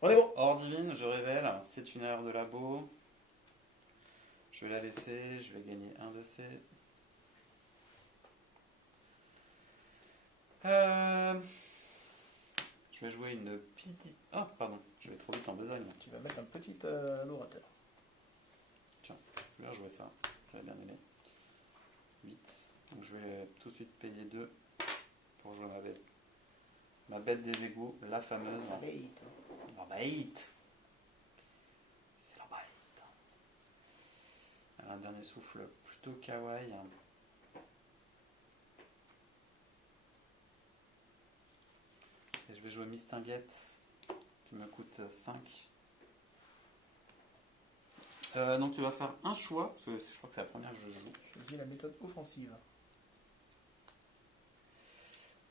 On est bon. Hors divine, je révèle, c'est une erreur de labo. Je vais la laisser, je vais gagner un de ces. Je vais jouer une petite. Ah, pardon, je vais trop vite en besogne. Tu vas mettre un petit lorateur. Je vais rejouer ça, j'avais bien aimé. 8. Donc je vais tout de suite payer 2 pour jouer ma bête. Ma bête des égouts, la fameuse. La bête. C'est la bête. Un dernier souffle plutôt kawaii. Et je vais jouer Mistinguette qui me coûte 5. Donc tu vas faire un choix, parce que je crois que c'est la première que je joue. Choisis la méthode offensive.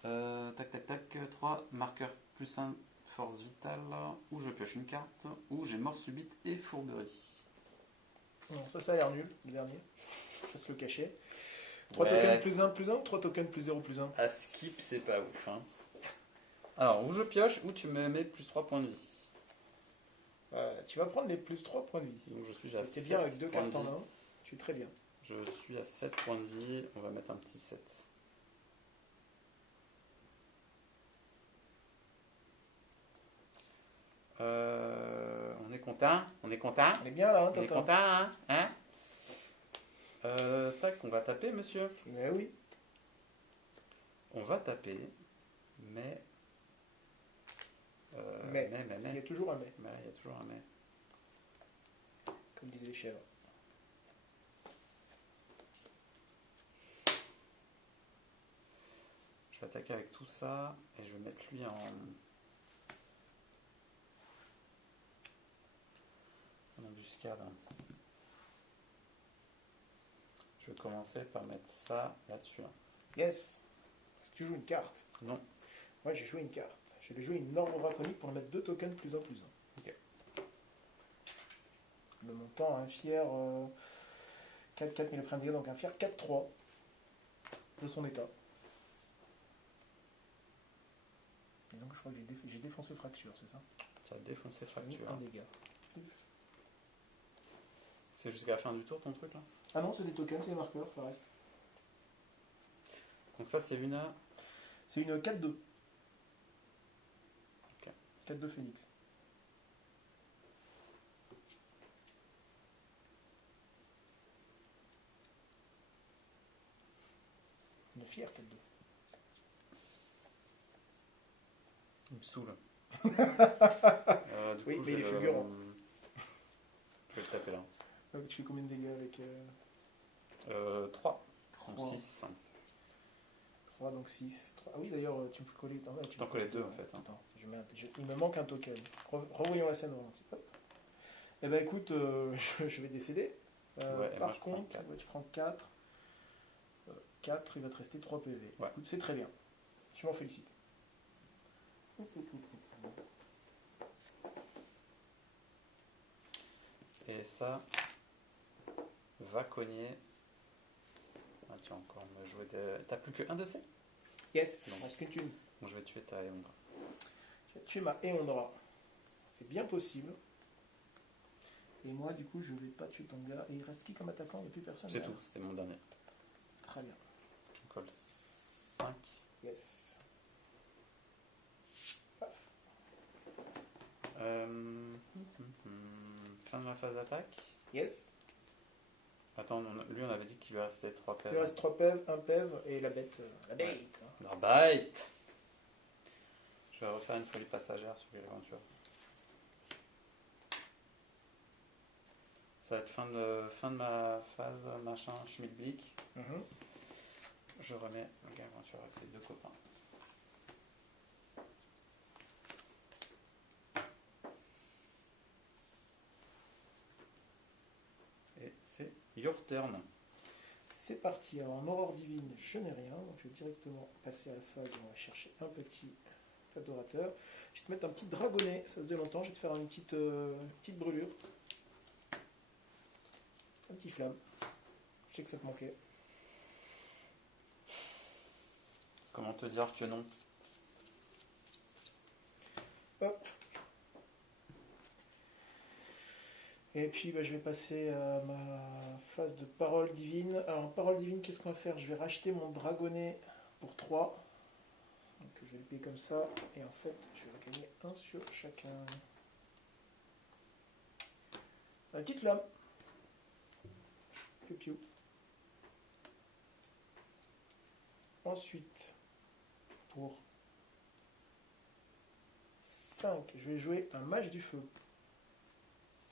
Tac tac tac, 3 marqueurs plus 1 force vitale, ou je pioche une carte, ou j'ai mort subite et fourberie. Non, ça a l'air nul, le dernier. Je vais se le cacher. 3 Ouais. tokens plus 1 plus 1 ou 3 tokens plus 0 plus 1? À skip, c'est pas ouf. Hein. Alors, ou je pioche, ou tu me mets plus 3 points de vie. Tu vas prendre les plus 3 points de vie. Donc je suis à Tu es 7 bien avec 2 points cartes de en vie. 1. Tu es très bien. Je suis à 7 points de vie, on va mettre un petit 7. On est content? On est content? On est bien là, hein, On est Tintin? content, hein? Tac, on va taper, monsieur. Mais oui. On va taper, mais... Mais. mais. Il y a toujours un mais. Mais il y a toujours un mais. comme disaient les chèvres. Je vais attaquer avec tout ça et je vais mettre lui en embuscade. Je vais commencer par mettre ça là-dessus. Yes. Est-ce que tu joues une carte? Non. Moi, j'ai joué une carte. Je vais jouer une norme draconique pour mettre 2 tokens plus 1 plus 1. Ok. Le montant, un fier 4-4 000 de dégâts, donc un fier 4-3 de son état. Et donc, je crois que j'ai défoncé fracture, c'est ça? Tu as défoncé fracture. Un dégât. C'est jusqu'à la fin du tour ton truc là? Ah non, c'est des tokens, c'est des marqueurs, ça reste. Donc ça c'est une... C'est une 4-2. Ok. 4-2 Phoenix. Une fière 4-2. Il me saoule. Du Oui, coup, mais il est je fulgurant. je vais le taper là. Donc, tu fais combien de dégâts avec 3. Donc 3. 6. 3, donc 6. Ah oui, d'ailleurs, tu me fais coller. Je t'en collais 2 en fait. Hein. Attends, il me manque un token. Revoyons la scène volontiers. Eh ben écoute, je vais décéder. Ouais, et moi, par je prends contre, 4. tu prends 4. 4, il va te rester 3 PV. Ouais. Écoute, c'est très bien. Je m'en félicite. Et ça va cogner. Ah, tu vas encore me jouer de... T'as plus que 1 de C? Yes, Non. il reste qu'une thune. Bon, je vais tuer ta Eondra. Tu as tué ma Eondra. C'est bien possible. Et moi, du coup, je vais pas tuer ton gars. Et il reste qui comme attaquant? Il n'y a plus personne. C'est là. tout, c'était mon dernier. Très bien. Je colle 5. Yes. Fin de ma phase d'attaque. Yes. Attends, lui on avait dit qu'il lui restait 3 Il pèves. reste 3 pèves, 1 pève et la bête. La bête. Hein. La bite. Je vais refaire une folie passagère sur l'aventure. Ça va être fin de ma phase machin Schmidblick. Mhm. Je remets l'aventure avec ses 2 copains. Et c'est your turn. C'est parti. Alors en aurore divine, je n'ai rien. Donc je vais directement passer à la phase où on va chercher un petit adorateur. Je vais te mettre un petit dragonnet. Ça faisait longtemps. Je vais te faire une petite brûlure. Un petit flamme. Je sais que ça te manquait. Comment te dire que non? Hop. Et puis bah, je vais passer à ma phase de parole divine. Alors en parole divine, qu'est-ce qu'on va faire? Je vais racheter mon dragonnet pour 3. Donc je vais le payer comme ça. Et en fait, je vais gagner 1 sur chacun. La petite flamme. Piu piu. Ensuite, pour 5, je vais jouer un mage du feu.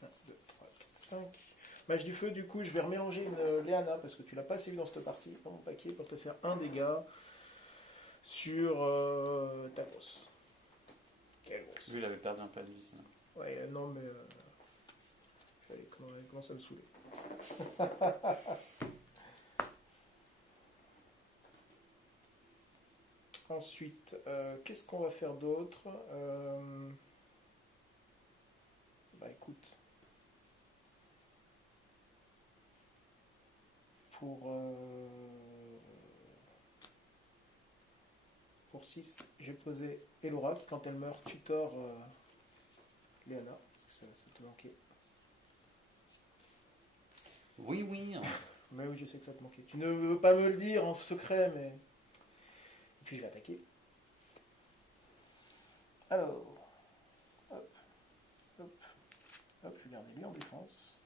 1, 2, 3, 4, 5. Mage du feu, du coup, je vais remélanger une Léana parce que tu l'as pas assez vu dans cette partie, dans mon paquet, pour te faire un dégât sur ta grosse. Quelle grosse. Lui il avait perdu un pas de vie sinon. Ouais, non, mais. Allez, comment ça me saouler. Ensuite, qu'est-ce qu'on va faire d'autre? Bah écoute, pour 6, j'ai posé Elora qui, quand elle meurt, tutor Léana. Ça te manquait. Oui, oui. Mais oui, je sais que ça te manquait. Tu ne veux pas me le dire en secret, mais. Et puis je vais attaquer. Alors. Hop. Hop. Hop, je garde lui en défense.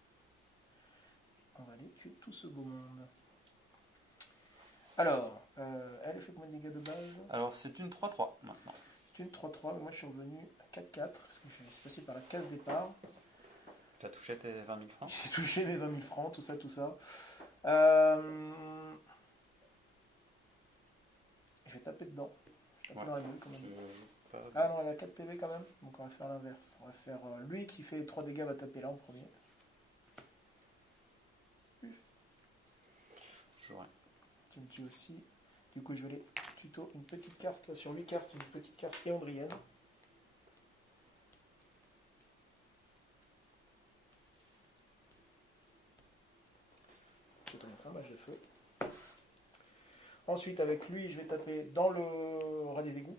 On va aller tuer tout ce beau monde. Alors, elle fait combien de dégâts de base? Alors c'est une 3-3 maintenant. C'est une 3-3, mais moi je suis revenu à 4-4, parce que je suis passé par la case départ. Tu as touché tes 20 000 francs? J'ai touché mes 20 000 francs, tout ça, tout ça. Je vais taper dedans. Je tape Ouais. dans la gueule quand Je même. joue pas. Ah non, elle a 4 PV quand même. Donc on va faire l'inverse. On va faire lui qui fait 3 dégâts va taper là en premier. Je jouerai. Tu me tues aussi. Du coup je vais aller tuto une petite carte sur 8 cartes, une petite carte éandrienne. Je vais te montrer un match de feu. Ensuite avec lui je vais taper dans le rat des égouts.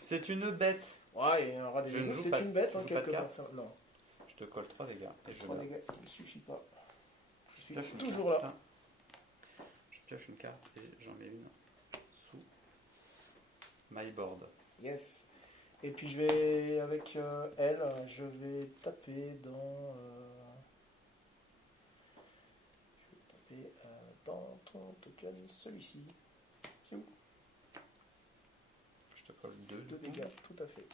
C'est une bête. Ouais, et un rat des Je ne égouts joue c'est pas- une bête je hein, joue pas de quelque part. cartes. Ça- Non, Je te colle 3 dégâts. Et je 3 la- dégâts, ce qui ne suffit pas. Je suis pioche une toujours carte. là. Je pioche une carte et j'en mets une sous my board. Yes. Et puis je vais, avec elle, je vais taper dans... je vais taper dans ton token, celui-ci. C'est où? Je te colle 2 2 dégâts, tout à fait.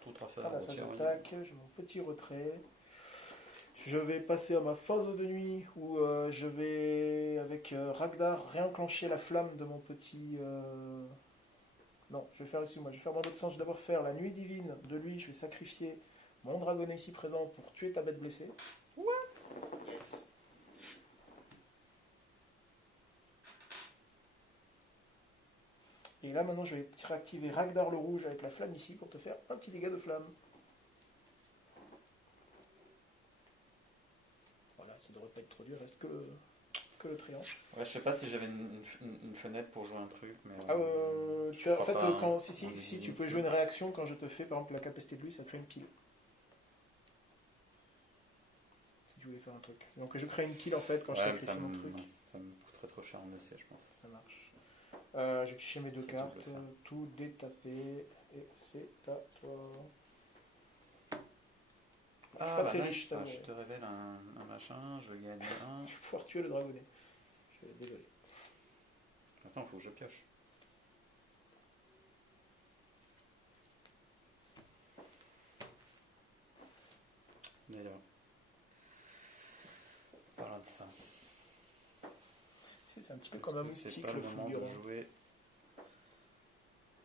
Tout à fait. À la phase d'attaque, j'ai mon petit retrait. Je vais passer à ma phase de nuit où je vais, avec Ragnar, réenclencher la flamme de mon petit... Non, je vais faire ici, moi. Je vais faire dans l'autre sens. Je vais d'abord faire la nuit divine de lui. Je vais sacrifier mon dragonnet ici présent pour tuer ta bête blessée. What? Yes. Et là, maintenant, je vais réactiver Ragnar le rouge avec la flamme ici pour te faire un petit dégât de flamme. Voilà, ça devrait pas être trop dur. Il reste que le triomphe. Ouais, je sais pas si j'avais une fenêtre pour jouer un truc, mais. Tu as, en crois fait, pas, hein. quand, si tu peux jouer une réaction quand je te fais par exemple la capacité de lui, ça crée une pile. Si tu voulais faire un truc. Donc je crée une pile en fait quand je Ouais, mais sacrifie mon truc. ça me coûterait trop cher en EC, je pense. Ça marche. J'ai touché mes 2 C'est cartes, tout, le tout détapé, et c'est à toi. Je suis pas très riche, ça. Je te révèle un machin, je gagne un. Je vais pouvoir tuer le dragonnet. Désolé. Attends, faut que je pioche. D'ailleurs, parlant de ça. Tu sais, c'est un petit peu comme un C'est moustique, pas le le moment de fulgurant. jouer.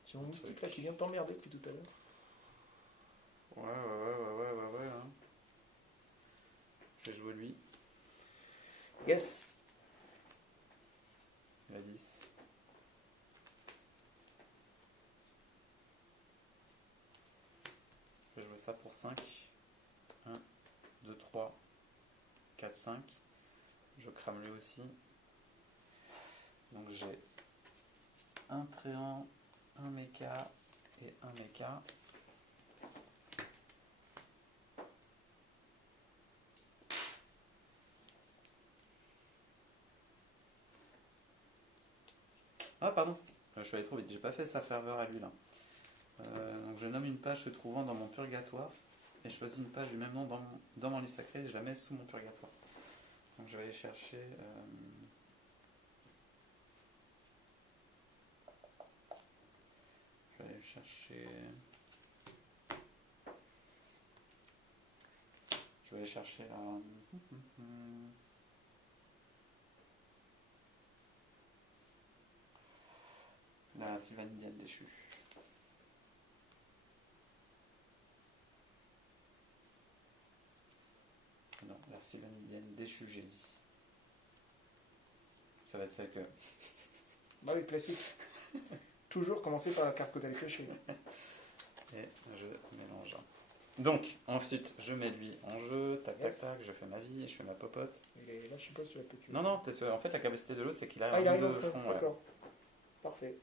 C'est mon moustique là qui vient de t'emmerder depuis tout à l'heure. Ouais. Hein. Je vais jouer lui. Yes. Il a 10. Je vais jouer ça pour 5. 1, 2, 3, 4, 5. Je crame lui aussi. Donc j'ai un tréant, un méca et un méca. Ah pardon, je suis allé trop vite, j'ai pas fait sa ferveur à lui là. Donc je nomme une page se trouvant dans mon purgatoire et je choisis une page du même nom dans mon livre sacré et je la mets sous mon purgatoire. Donc je vais aller chercher... Je vais aller chercher... Je vais aller chercher la Sylvanidienne déchue. Non, la Sylvanidienne déchue, j'ai dit. Ça va être celle que... Bah oui, classique. Toujours commencer par la carte que tu as piochée. Et je mélange. Donc, ensuite, je mets lui en jeu, tac Yes. tac tac, je fais ma vie, je fais ma popote. Et là, je suppose que tu l'as peut-être tué. Non, en fait, la capacité de l'autre, c'est qu'il a Ah, il un arrive de au front, front. Ouais. d'accord. Parfait.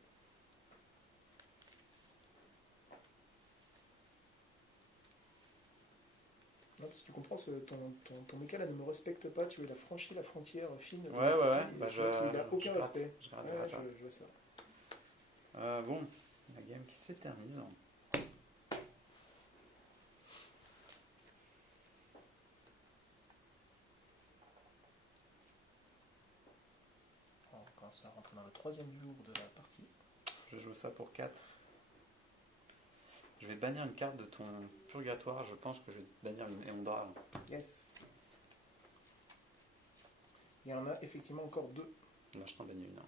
Non, si tu comprends, ton méca là ne me respecte pas, tu veux, il a franchi la frontière fine. de Ouais. l'autonomie, Bah, il n'a je aucun rate. respect. Je rate, Ouais, je rate. je vois ça. Bon, la game qui s'éternise. On commence à rentrer dans le 3e jour de la partie. Je joue ça pour 4. Je vais bannir une carte de ton purgatoire. Je pense que je vais bannir une Eondra. Yes. Il y en a effectivement encore 2. Là, je t'en bannis une.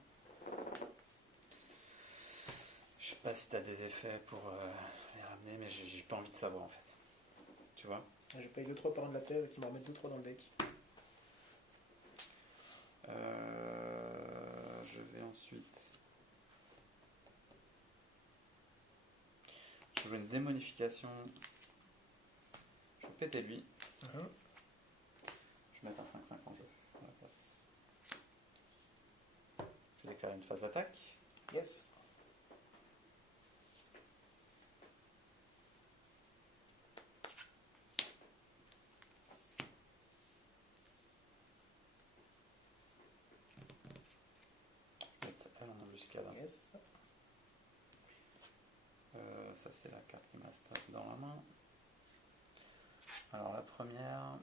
Je sais pas si t'as des effets pour les ramener, mais j'ai pas envie de savoir en fait. Tu vois? Je paye 2-3 par un de la terre et qui me remettent 2-3 dans le deck. Je vais ensuite. Je veux une démonification. Je vais péter lui. Je vais mettre un 5-5 en jeu. À la place. Je vais déclarer une phase d'attaque. Yes. Je vais mettre elle en embuscade. Yes. Ça c'est la carte qui me reste dans la main. Alors la première.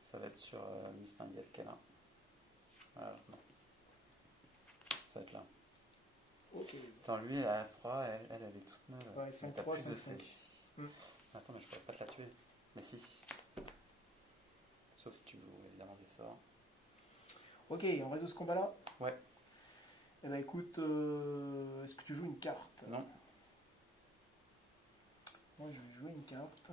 Ça va être sur Mistinguet Kena. Voilà, non. Ça va être là. Ok. Attends, lui, elle a S3, elle est toute neuve. Ouais, Mais 5-3, t'as plus de 5-5. C. Attends, mais je pourrais pas te la tuer. Mais si. Sauf si tu veux évidemment des sorts. Ok, on résout ce combat-là? Ouais. Eh ben écoute, est-ce que tu joues une carte? Non. Moi je vais jouer une carte.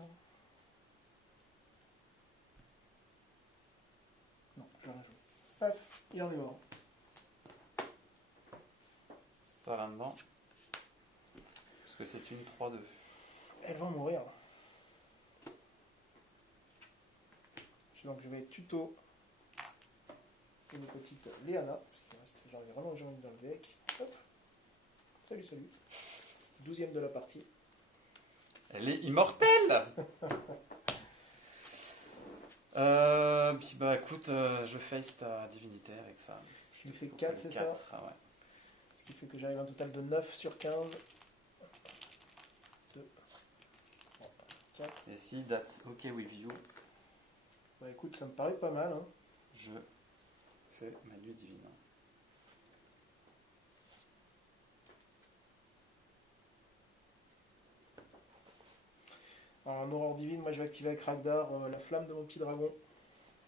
Non, je vais rien jouer. Paf, il en est mort. Ça va dedans. Parce que c'est une 3-2. Elles vont mourir. Donc je vais tuto une petite Léana, parce qu'il reste j'en ai vraiment jaune dans le deck. Hop. Salut, salut. 12e de la partie. Elle est immortelle. Puis bah écoute, je face ta divinité avec ça. Tu lui fais 4, c'est ça? Ah ouais. Ce qui fait que j'arrive à un total de 9 sur 15. 2, 3, 4. Et si that's ok with you, Bah écoute, ça me paraît pas mal. Hein. je fais ma nuit divine. Alors en aurore divine, moi je vais activer avec Ragdar la flamme de mon petit dragon.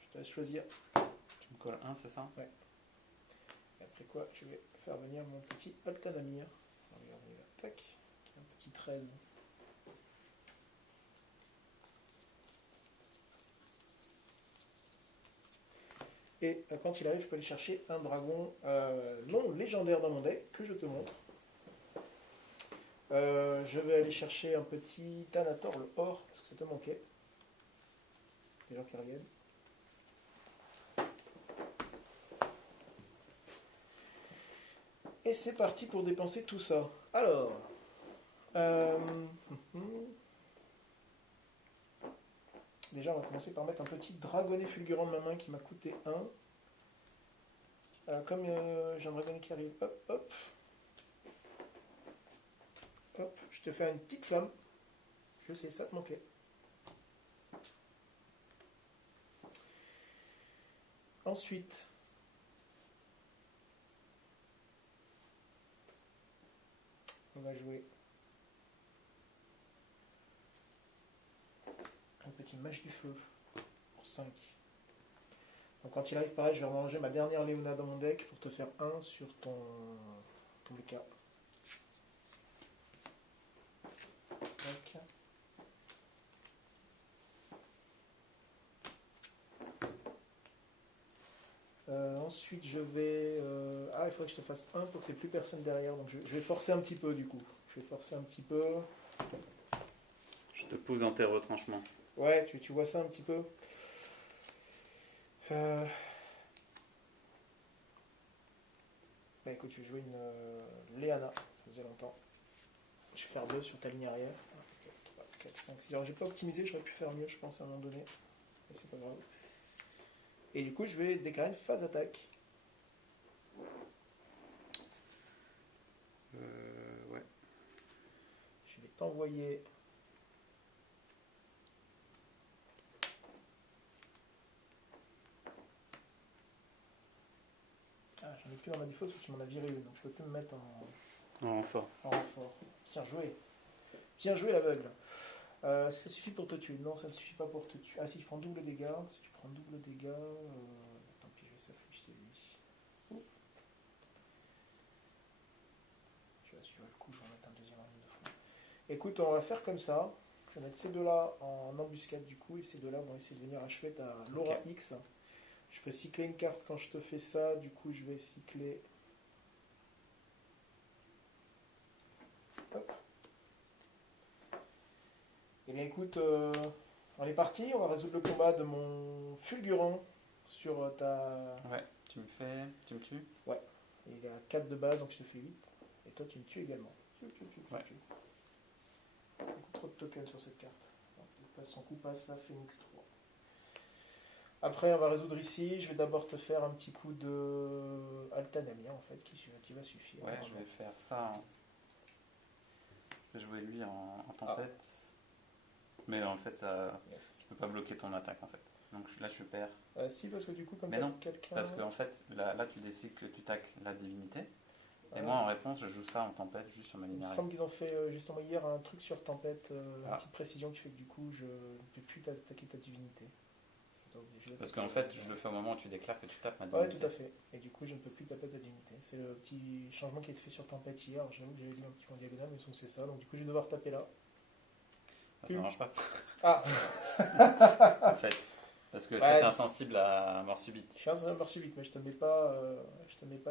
Je te laisse choisir. Tu me colles un, c'est ça? Ouais. Et après quoi, je vais faire venir mon petit Altanamir. Regardez là, tac, qui est un petit 13. Et quand il arrive, je peux aller chercher un dragon non légendaire dans mon deck, que je te montre. Je vais aller chercher un petit Thanator, le or, parce que ça te manquait. Les gens qui reviennent. Et c'est parti pour dépenser tout ça. Alors, déjà on va commencer par mettre un petit dragonnet fulgurant de ma main qui m'a coûté 1. Comme j'ai un dragonnet qui arrive, hop, hop. Hop, je te fais une petite flamme. Je sais, ça te manquait. Ensuite, on va jouer un petit mage du feu pour 5. Donc quand il arrive pareil, je vais ranger ma dernière Léona dans mon deck pour te faire 1 sur ton mecha. Donc, ensuite je vais... il faudrait que je te fasse 1 pour que tu n'aies plus personne derrière. Donc je vais forcer un petit peu du coup. Je vais forcer un petit peu. Je te pousse dans tes retranchements. Ouais, tu vois ça un petit peu. Bah écoute, je vais jouer une Léana, ça faisait longtemps. Je vais faire 2 sur ta ligne arrière. 1, 2, 3, 4, 5, 6. Alors j'ai pas optimisé, j'aurais pu faire mieux je pense à un moment donné. Mais c'est pas grave. Et du coup je vais déclarer une phase attaque. Ouais. Je vais t'envoyer... Ah, n'ai plus dans ma défaut parce que tu m'en as viré une, donc je peux plus me mettre En renfort. en renfort. Bien joué. Bien joué l'aveugle. Ça suffit pour te tuer. Non, ça ne suffit pas pour te tuer. Ah, si tu prends double dégâts. Si tu prends double dégâts. Tant pis, je vais s'affliger lui. Ouf. Je vais assurer le coup, je vais en mettre un deuxième en ligne de front. Écoute, on va faire comme ça. Je vais mettre ces deux-là en embuscade du coup. Et ces deux-là vont essayer de venir achever ta Laura Ok. X. Je peux cycler une carte quand je te fais ça. Du coup, je vais cycler. Hop. Eh bien écoute, on est parti, on va résoudre le combat de mon fulgurant sur ta... Ouais, tu me tues. Il est à 4 de base, donc je te fais 8. Et toi tu me tues également. Ouais. Beaucoup trop de tokens sur cette carte. Donc, il passe son coup, passe à Phoenix 3. Après on va résoudre ici, je vais d'abord te faire un petit coup de Altanamia en fait, qui va suffire. Ouais, je vais faire ça. Je vais jouer lui en tempête. Mais en fait, ça, Yes. je peux pas bloquer ton attaque en fait. Donc là, je perds. Si, parce que du coup, comme Mais t'as non, quelqu'un... Parce qu'en fait, là, tu décides que tu taques la divinité. Et Ouais. moi, en réponse, je joue ça en tempête juste sur ma Il ligne me arrière. semble qu'ils ont fait justement hier un truc sur Tempête, une Ah. petite précision qui fait que du coup je ne peux plus attaquer ta divinité. Donc, je vais Parce taper- qu'en fait, je le fais au moment où tu déclares que tu tapes ma Ouais, divinité. tout à fait. Et du coup, je ne peux plus taper ta divinité. C'est le petit changement qui a été fait sur Tempête hier. J'avoue que j'avais lu un petit peu en diagonale, mais il me semble que c'est ça. Donc du coup, je vais devoir taper là. Ah, ça marche pas. Ah, En fait, parce que tu Ouais, es insensible à mort subite. je suis un peu subite, mais je te mets pas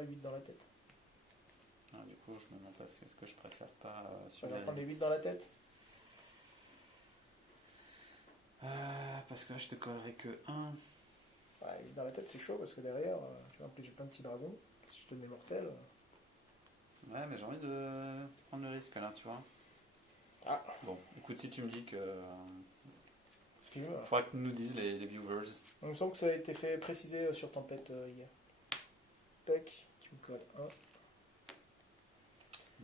8 dans la tête. Ah, du coup, je me demande pas est-ce que je préfère pas Tu sur vas la prendre les 8 limite. dans la tête. Parce que là, je te collerai que 1. Ouais, 8 dans la tête, c'est chaud parce que derrière, tu vois, en plus j'ai plein de petits dragons. Si je te mets mortel. Ouais, mais j'ai envie de prendre le risque là, tu vois. Ah, Bon, écoute, si tu me dis que. tu veux. Il faudra que nous disent les viewers. Il me semble que ça a été fait préciser sur Tempête hier. Tac, tu me colles 1.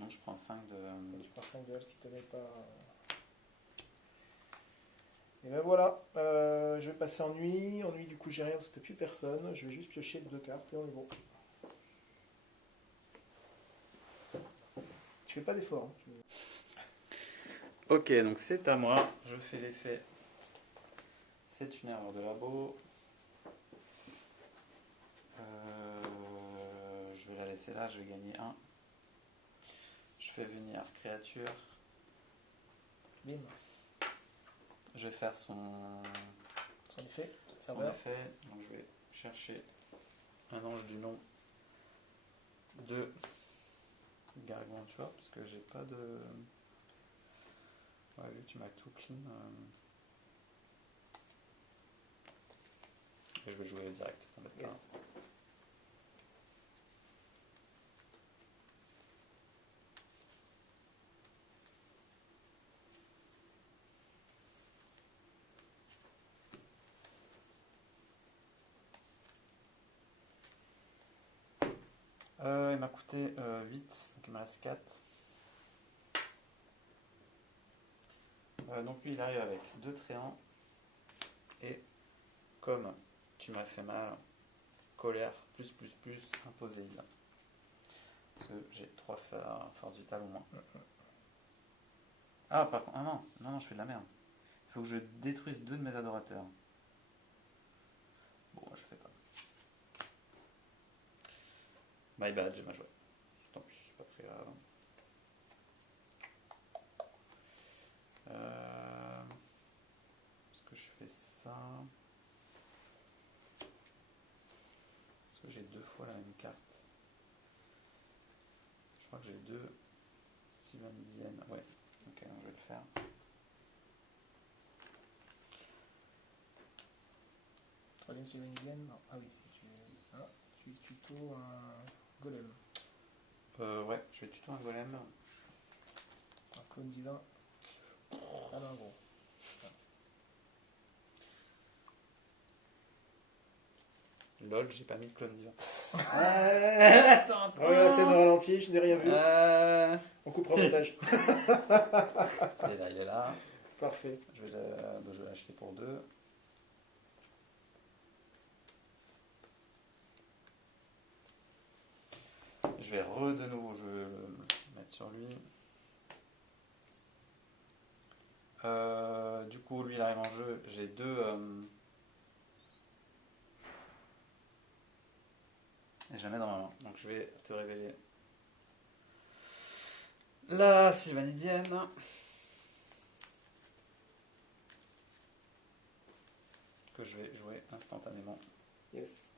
Donc, je prends 5 de. Tu prends 5 de qui te met pas. Et ben voilà, je vais passer en nuit. En nuit, du coup, j'ai rien parce que t'as plus personne. Je vais juste piocher 2 cartes et on est bon. Tu fais pas d'effort. Hein. Ok, donc c'est à moi. Je fais l'effet. C'est une erreur de labo. Je vais la laisser là, je vais gagner 1. Je fais venir créature. Bim, Je vais faire son effet. Ça son fait effet. Donc je vais chercher un ange du nom de Gargantua, parce que j'ai pas de... Ouais, vu que tu m'as tout clean. Et je vais jouer direct. T'embête pas. Yes. Il m'a coûté 8, donc il me reste 4. Donc lui il arrive avec 2 tréants. Et comme tu m'as fait mal, colère, plus, imposé il. Parce que j'ai 3 force vitale au moins. Ah, par contre, non, je fais de la merde. Il faut que je détruise 2 de mes adorateurs. Bon, je fais pas. My bad, j'ai mal joué. Tant pis, c'est pas très grave. Est-ce que je fais ça? Est-ce que j'ai 2 fois la même carte? Je crois que j'ai 2 Sylvanidiennes. Ouais, ok, donc je vais le faire. Troisième Sylvanidienne. Non. Ah oui, tu tuto un golem. Ouais, je vais tuto un golem. Un clone divin. Ah non, gros. Lol, j'ai pas mis de clone divin. Attends. Oh là, c'est de ralenti, je n'ai rien vu. On coupera au montage. Il est là. Parfait. Je vais l'acheter pour 2. je vais de nouveau, je vais le mettre sur lui. Du coup, lui, il arrive en jeu. J'ai deux. Et je la mets dans ma main. Donc, je vais te révéler la Sylvanidienne. Que je vais jouer instantanément. Yes.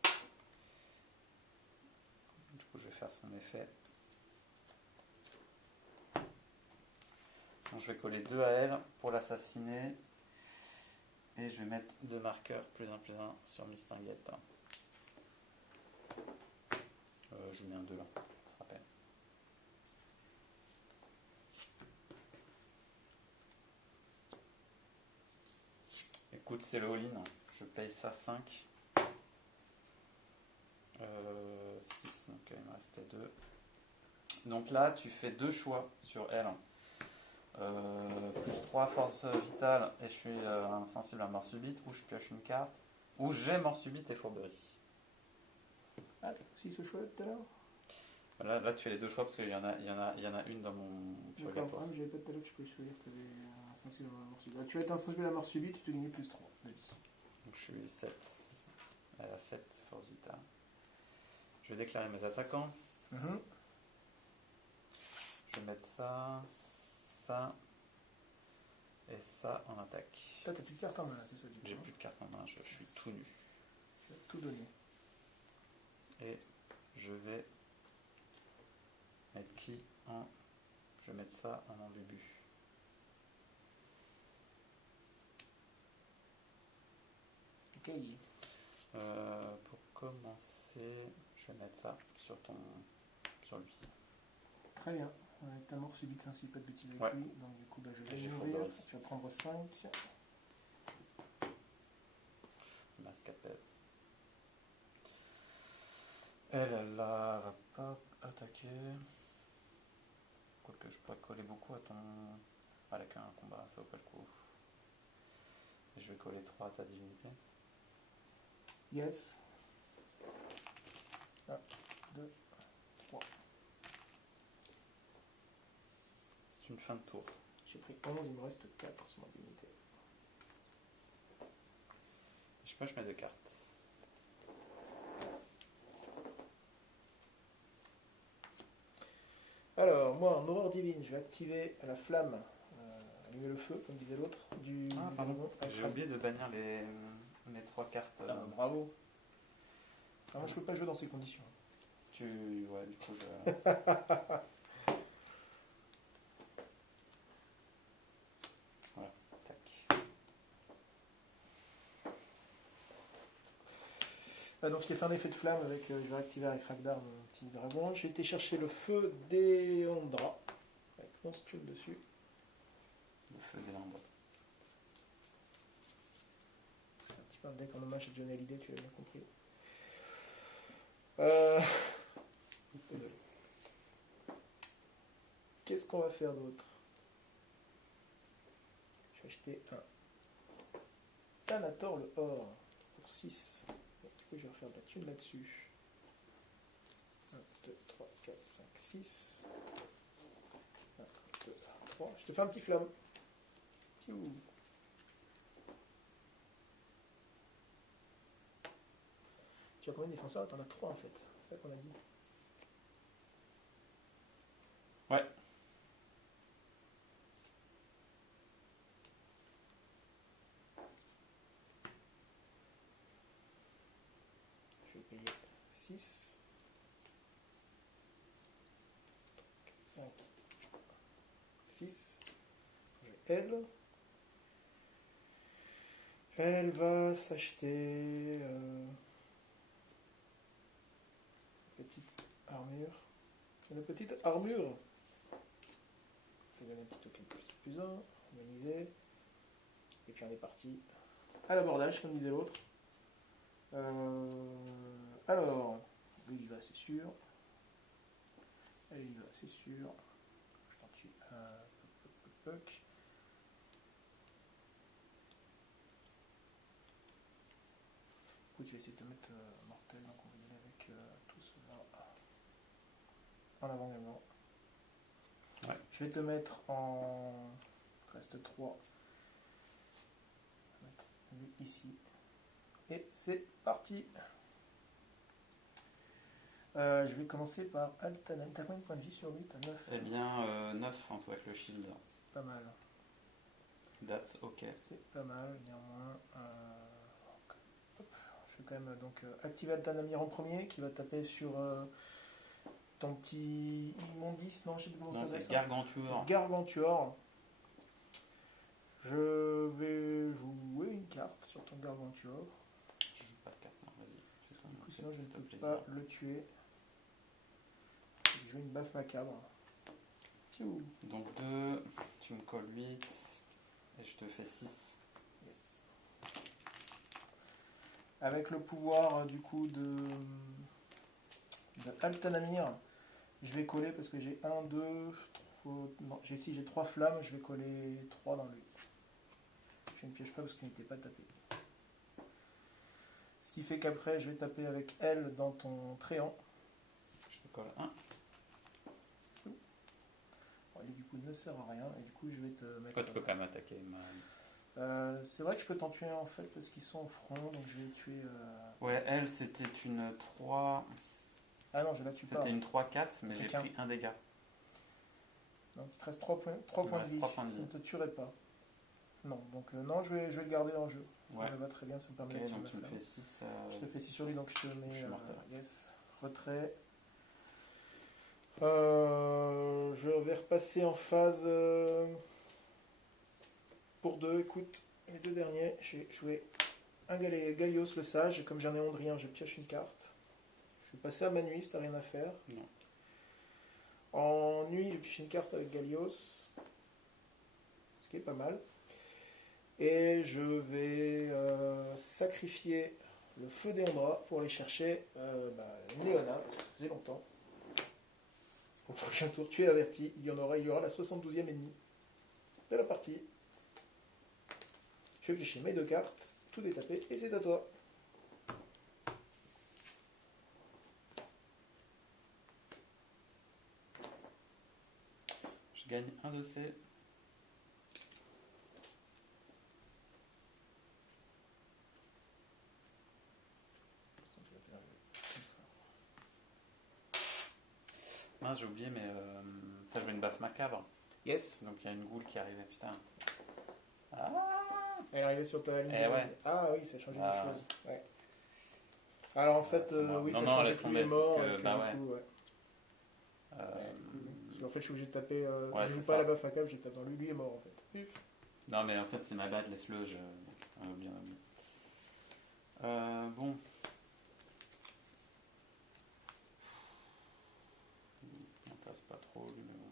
Du coup, je vais faire son effet. Donc, je vais coller 2 à elle pour l'assassiner. Et je vais mettre 2 marqueurs +1 +1 sur Mistinguette. Je mets un 2 là, ça se rappelle. Écoute, c'est le all-in. Je paye ça 5. 6, donc il me restait 2. Donc là, tu fais 2 choix sur elle. Plus 3 force vitale et je suis insensible à mort subite, ou je pioche une carte, ou j'ai mort subite et fourberie. Ah, t'as aussi ce choix tout à l'heure? Là, tu fais les 2 choix parce qu'il y en a une dans mon D'accord, j'avais pas tout à l'heure que je pouvais choisir que tu avais insensible à la mort subite. Tu as été insensible à la mort subite, tu te gagnais +3 de vie. Donc je suis 7, c'est ça. Elle a 7 force vitale. Je vais déclarer mes attaquants. Je vais mettre ça et ça en attaque. Toi, t'as plus de cartes en main, c'est ça du coup? J'ai plus de cartes en main, je suis tout nu. Tu as tout donné. Et je vais mettre qui en. Je vais mettre ça en début. Ok. Pour commencer, je vais mettre ça sur lui. Très bien. Ta mort subite ainsi, pas de bêtises avec Ouais. lui. Donc du coup, je vais J'ai mourir. fourberie. Tu vas prendre 5. Masque appel. Elle va pas attaquer. Quoique je pourrais coller beaucoup à ton. Avec un combat, ça vaut pas le coup. Et je vais coller 3 à ta divinité. Yes. 1, 2, 3. C'est une fin de tour. J'ai pris 11, il me reste 4 sur ma divinité. Je pioche mes 2 cartes. Alors, moi, en horreur divine, je vais activer la flamme, allumer le feu, comme disait l'autre, du Pardon. dragon. J'ai oublié de bannir mes 3 cartes. Bravo. Ah, moi, je peux pas jouer dans ces conditions. Ouais, du coup, je. Voilà, tac. Donc, je t'ai fait un effet de flamme avec. Je vais activer avec Ragnar, mon petit dragon. J'ai été chercher le feu d'Eondra, avec 11 cubes dessus. Le feu des landes. C'est un petit peu un deck en hommage à Johnny Hallyday, tu l'as bien compris. Désolé. Qu'est-ce qu'on va faire d'autre? Je vais acheter un Thanator le or pour 6. Du coup, je vais refaire de la thune là-dessus. 1, 2, 3, 4, 5, 6. 1, 2, 3. Je te fais un petit flamme. Piou. Tu as combien de défenseurs? T'en as 3 en fait. C'est ça qu'on a dit. Ouais. Je vais payer 6. 5. 6. Elle. Elle va s'acheter petite armure. Une petite armure. Je vais donner un petit token plus 1, harmoniser. Et puis on est parti à l'abordage, comme disait l'autre. Alors, lui il va, c'est sûr. Elle y va, c'est sûr. Je t'en tue un. Écoute, je vais essayer de te mettre mortel, donc on va y aller avec tout cela. en avant également. Ouais. Je vais te mettre en... Il reste 3. Je vais mettre lui ici. Et c'est parti. Je vais commencer par Altanan. T'as combien de points de vie sur lui? T'as 9. Eh bien, 9 en tout avec le shield. C'est pas mal. That's ok. C'est pas mal, néanmoins. Hop, je vais quand même donc activer Altanamir en premier, qui va taper sur ton petit immondice. Non, je sais plus comment Non, ça c'est s'appelle. Gargantuar. Gargantuar. Je vais jouer une carte sur ton Gargantuar. Tu joues pas de carte, non, vas-y. Du coup, sinon, je ne peux plaisir. pas le tuer. Je vais jouer une baffe macabre. Tchou. Donc 2, tu me colles 8 et je te fais 6. Yes. Avec le pouvoir du coup de Altanamir, je vais coller parce que j'ai 1, 2, 3, non, j'ai 3 flammes, je vais coller 3 dans lui. Je ne piège pas parce qu'il n'était pas tapé. Ce qui fait qu'après je vais taper avec elle dans ton tréant. Je te colle 1. Bon, lui, du coup ne sert à rien et du coup je vais te mettre... Pourquoi tu peux quand même attaquer c'est vrai que je peux t'en tuer en fait parce qu'ils sont au front, donc je vais tuer... Ouais, elle c'était une 3. Ah non, je la tue pas. C'était une 3-4, mais j'ai Quelqu'un. pris un dégât. Donc il te reste 3 points, Il me de reste vie. 3 points de Ça vie. ne te tuerait pas. Non, donc non, je vais le garder dans le jeu. Ouais. Ça me va très bien, ça me permet Ok, d'activer donc ma tu me flamme. fais 6. Je te fais 6 sur lui, donc je te mets... Je suis mortel. Yes, retrait. Je vais repasser en phase pour 2. Écoute, les 2 derniers, j'ai joué un Gallios le sage, et comme j'en ai honte rien, je pioche une carte. Je vais passer à ma nuit si t'as rien à faire. Non. En nuit, je pioche une carte avec Gallios, ce qui est pas mal. Et je vais sacrifier le feu des Ombras pour aller chercher une Léona, parce que ça faisait longtemps. Au prochain tour, tu es averti, il y aura la 72e ennemie de la partie. Je vais piocher mes 2 cartes, tout est tapé, et c'est à toi. Je gagne un de ces. Comme ça. Mince, j'ai oublié, mais t'as joué une baffe macabre. Yes. Donc il y a une goule qui arrivait, putain. Elle est arrivée sur ta ligne. Eh ouais. Ah oui, ça a changé des choses. Ouais. Alors en fait, c'est moi. oui, Non, ça non, a changé laisse que tomber, lui est mort. parce que, et que, bah du ouais. coup, ouais. Parce qu'en fait, je suis obligé de taper. Ouais, je joue c'est pas ça. à la baffe macabre, je tape dans lui. Lui est mort en fait. Puf. Non, mais en fait, c'est ma bad, laisse-le, bien oublié. Bon. On passe pas trop, lui, mais bon.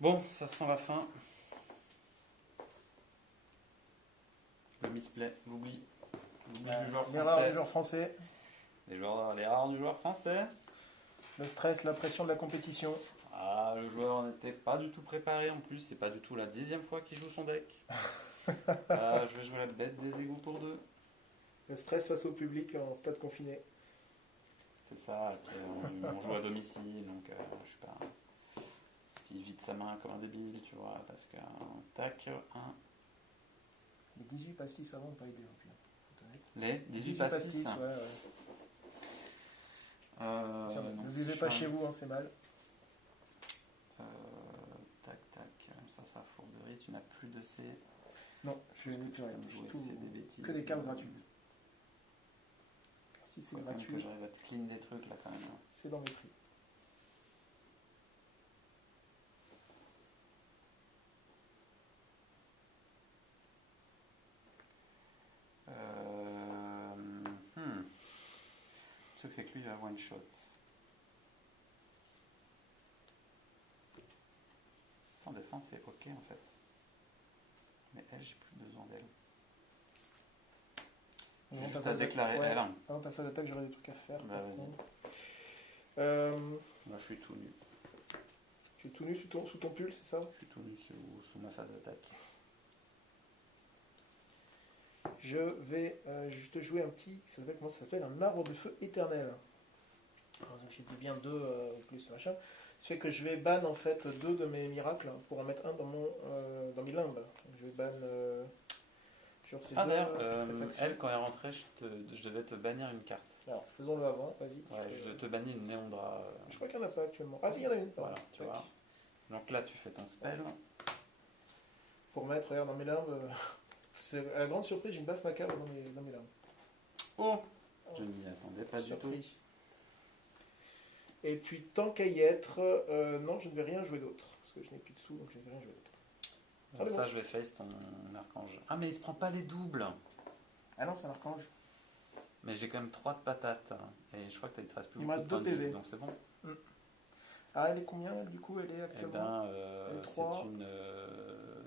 Bon, ça sent la fin. Le misplay, l'oubli. L'oubli du joueur Les rares français. du joueur français. Les rares du joueur français. Le stress, la pression de la compétition. Ah, le joueur n'était pas du tout préparé en plus, c'est pas du tout la 10e fois qu'il joue son deck. Je vais jouer la bête des égouts pour 2. Le stress face au public en stade confiné. C'est ça, et puis on joue à domicile, donc je sais pas. Il vide sa main comme un débile, tu vois, parce qu'un tac, un. Les 18 pastis avant n'ont pas aidé non plus. Les 18 pastis. Ouais, ouais. Donc, Ne si buvez je pas fais chez vous, hein, c'est mal. Tac, tac, ça fourberie, tu n'as plus de C. Non, je Parce vais que plus tu rien. peux me jouer, Tout- c'est des bêtises. que des cartes gratuites. Si c'est Faut quand même que gratuit, j'arrive à te clean des trucs là quand même. c'est dans mes prix. Le truc c'est que lui il va one shot. Sans défense c'est ok en fait. Mais elle j'ai plus besoin d'elle. J'ai juste à déclarer elle. Avant ta phase d'attaque, j'aurais des trucs à faire. Bah, par vas-y. contre. Moi je suis tout nu. Tu es tout nu sous ton pull, c'est ça? Je suis tout nu sous ma phase d'attaque. je vais te jouer un petit, comment ça s'appelle, un arbre de feu éternel. Alors, donc, j'ai bien 2 plus machin. Ça fait que je vais ban en fait 2 de mes miracles pour en mettre un dans mes limbes. Donc, je vais ban genre ces Ah deux d'ailleurs, putréfactions. elle, quand elle est rentrée, je devais te bannir une carte. Alors faisons-le avant, vas-y. Ouais, je te bannis une Néondra. Je crois qu'il n'y en a pas actuellement. Ah si, il y en a une. Voilà, tu Tac. vois. Donc là, tu fais ton spell. Pour mettre, regarde, dans mes limbes, c'est à la grande surprise, j'ai une baffe macabre dans mes limbes. Oh, je n'y attendais pas du tout. Surpris. Et puis tant qu'à y être, non, je ne vais rien jouer d'autre. Parce que je n'ai plus de sous, donc je ne vais rien jouer d'autre. Comme ça, je vais face ton archange. Ah, mais il se prend pas les doubles. Ah non, c'est un archange. Mais j'ai quand même 3 de patates. Et je crois que il te reste plus Il me beaucoup reste de 2 points de vie, PV. donc c'est bon. Ah, elle est combien, elle, du coup? Elle est Eh actuellement ben, trois.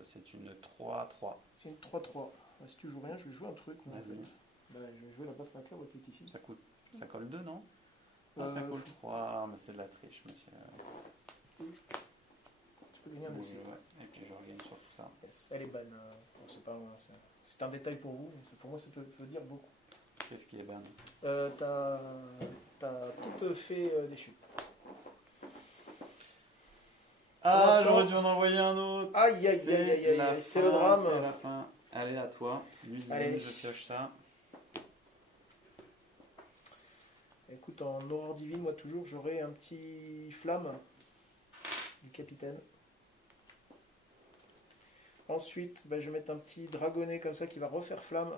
c'est une 3-3. C'est une 3-3. Si tu joues rien, je vais jouer un truc. Moi, en Vas-y. fait. Bah, je vais jouer la baffe macabre qui est ici. Ça colle 2, non? Ah, ça colle 3, mais c'est de la triche, monsieur. Tu peux gagner un essai. Ouais. Et puis je regagne sur tout ça. Yes, elle est ban. Bon, c'est un détail pour vous, mais pour moi, ça peut dire beaucoup. Qu'est-ce qui est ban? Ta petite fée déchue. Ah, l'instant- j'aurais dû en envoyer un autre. Aïe, aïe, aïe, aïe, aïe, la aïe, c'est fin, le drame. C'est la fin. Allez, à toi. Lui, Allez. je pioche ça. Écoute, en aurore divine, moi toujours, j'aurai un petit flamme du capitaine. Ensuite, bah, je vais mettre un petit dragonnet comme ça qui va refaire flamme.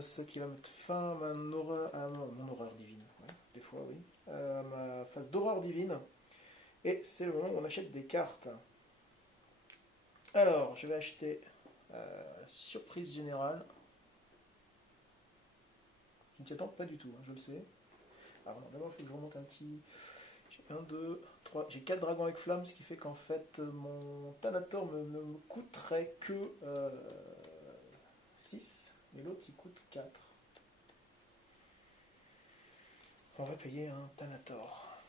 Ce qui va mettre fin à mon horreur divine. Ouais, des fois, oui. Ma phase d'horreur divine. Et c'est le moment où on achète des cartes. Alors, je vais acheter surprise générale. Je ne t'y attends pas du tout, hein, je le sais. Alors, d'abord, il faut que je remonte un petit. J'ai 1, 2, 3. J'ai 4 dragons avec flamme, ce qui fait qu'en fait, mon Thanator ne me coûterait que 6, mais l'autre il coûte 4. On va payer un Thanator.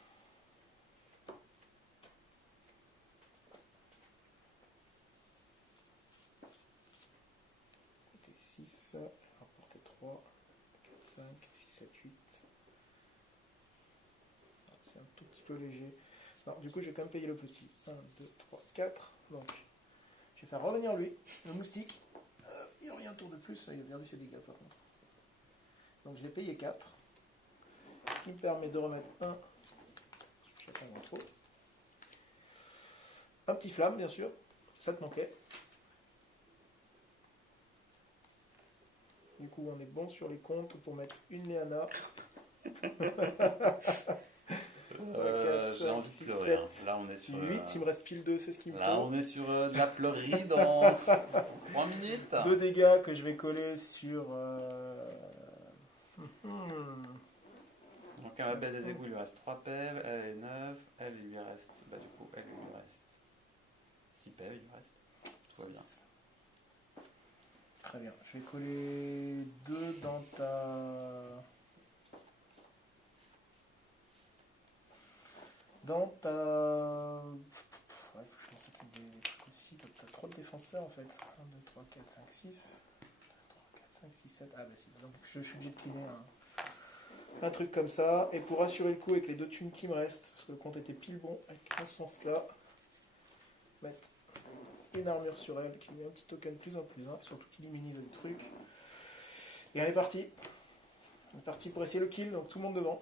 Coûter 6, je vais rapporter 3, 4, 5, 6, 7, 8. C'est un tout petit peu léger. Non, du coup, je vais quand même payer le petit. 1, 2, 3, 4. Donc, je vais faire revenir lui, le moustique. Il revient un tour de plus. Il a perdu ses dégâts par contre. Donc, je vais payer 4. Ce qui me permet de remettre un chacun d'entre eux. Un petit flamme, bien sûr. Ça te manquait. Du coup, on est bon sur les comptes pour mettre une Léana. J'ai envie de pleurer. Hein. Là, on est sur. 8, il me reste pile 2, c'est ce qu'il me faut. Là, on est sur de la pleurerie dans 3 minutes. 2 dégâts que je vais coller sur. Donc, à la baie des égouts, il lui reste 3 pèves. Elle est 9. Elle, il lui reste. Bah, du coup, elle, il lui reste 6 pèves. Il lui reste. Tout va bien. Très bien. Je vais coller 2 dans ta. Dans ta. Ouais, faut que je lance un truc aussi. T'as 3 de défenseurs en fait. 1, 2, 3, 4, 5, 6. 3, 4, 5, 6, 7. Ah bah si. Donc je suis obligé de cliner un truc comme ça. Et pour assurer le coup avec les 2 thunes qui me restent, parce que le compte était pile bon avec dans ce sens-là, mettre une armure sur elle qui met un petit token plus en plus, surtout qu'il immunise des trucs. Et on est parti. On est parti pour essayer le kill, donc tout le monde devant.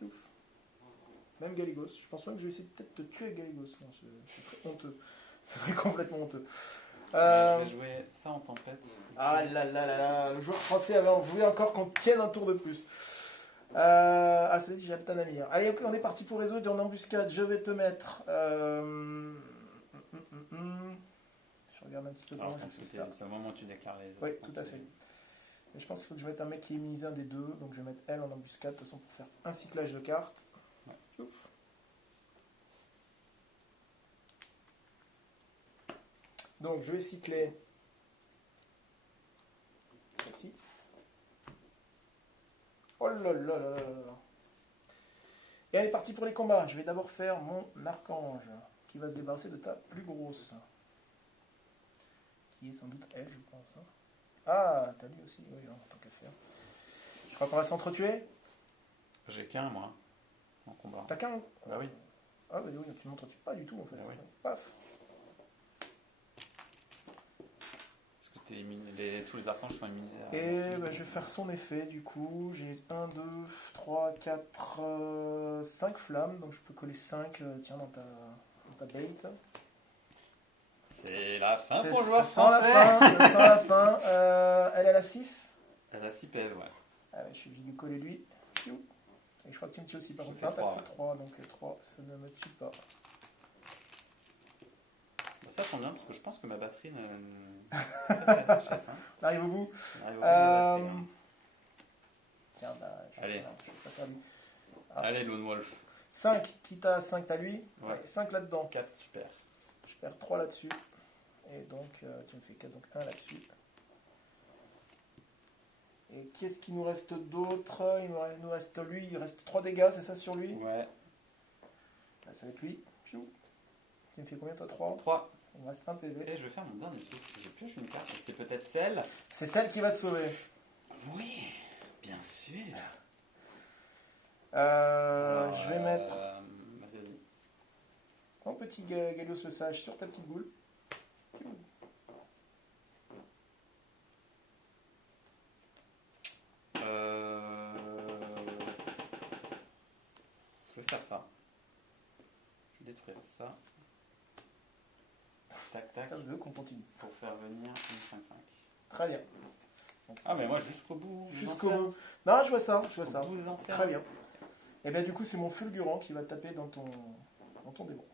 Ouf. Même Galligos. Je pense même que je vais essayer peut-être de tuer Galligos. Non, ce serait honteux. Ce serait complètement honteux. Je vais jouer ça en tempête. Ah là là là là. Le joueur français avait voulu encore qu'on tienne un tour de plus. Ah, c'est dit, j'ai Altanamir. Allez, ok, on est parti pour résoudre en embuscade. Je vais te mettre. Je regarde un petit peu comment je fais ça. C'est le moment où tu déclares les. Oui, tout à fait. Et je pense qu'il faut que je mette un mec qui immunise un des deux. Donc je vais mettre elle en embuscade, de toute façon, pour faire un cyclage de cartes. Ouais. Ouf. Donc je vais cycler celle-ci. Oh là là là là là. Et elle est partie pour les combats. Je vais d'abord faire mon archange, qui va se débarrasser de ta plus grosse. Qui est sans doute elle, je pense. Hein. Ah, t'as lui aussi. Oui, non, tant qu'à faire. Je crois qu'on va s'entretuer. J'ai qu'un, moi, en combat. T'as qu'un. Bah oui. Ah, bah oui, tu ne m'entretues pas du tout, en fait. Ah oui. Paf. Parce que tous les archanges sont immunisés à Et bah, je vais faire son effet, du coup. J'ai 1, 2, 3, 4, 5 flammes. Donc je peux coller 5 tiens, dans ta bait. C'est la fin C'est- pour le joueur ça sent la français. fin, ça sent la fin. Elle a la 6. Elle a 6 PV, ouais. Ah ouais, je suis obligé de lui coller lui. Piou. Et je crois que tu me tues aussi par Je contre. fais Non, t'as 3, fait 3, donc les 3, ça ne me tue pas. Bah, ça tombe bien, parce que je pense que ma batterie ne... presque à la chasse, hein. On arrive au bout. On arrive au bout de la batterie, hein. Tiens, bah, Allez. non, je vais pas faire lui. Allez, Lone Wolf. 5, quitte à 5, t'as lui. Ouais. 5 là-dedans. 4, super. Je perds 3 là-dessus. Et donc, tu me fais 4, donc 1 là-dessus. Et qu'est-ce qu'il nous reste d'autre? Il nous reste lui, il reste 3 dégâts, c'est ça sur lui? Ouais. Là, ça va être lui. Piou. Tu me fais combien toi? 3? 3. Il me reste 1 PV. Et je vais faire mon dernier truc. Je pioche une carte. C'est peut-être celle. C'est celle qui va te sauver. Oui, bien sûr. Je vais mettre Vas-y, vas-y. un petit Galios le Sage sur ta petite boule. Piou. Je vais faire ça. Je vais détruire ça. Tac, tac. Ça veut qu'on continue. Pour faire venir une 5-5. Très bien. Donc, Ah, mais moi, jusqu'au bout. des jusqu'au enfers. bout. Non, je vois ça, je vois Jusqu'au ça. bout des enfers. Très bien. Et bien du coup, c'est mon fulgurant qui va taper dans ton démon.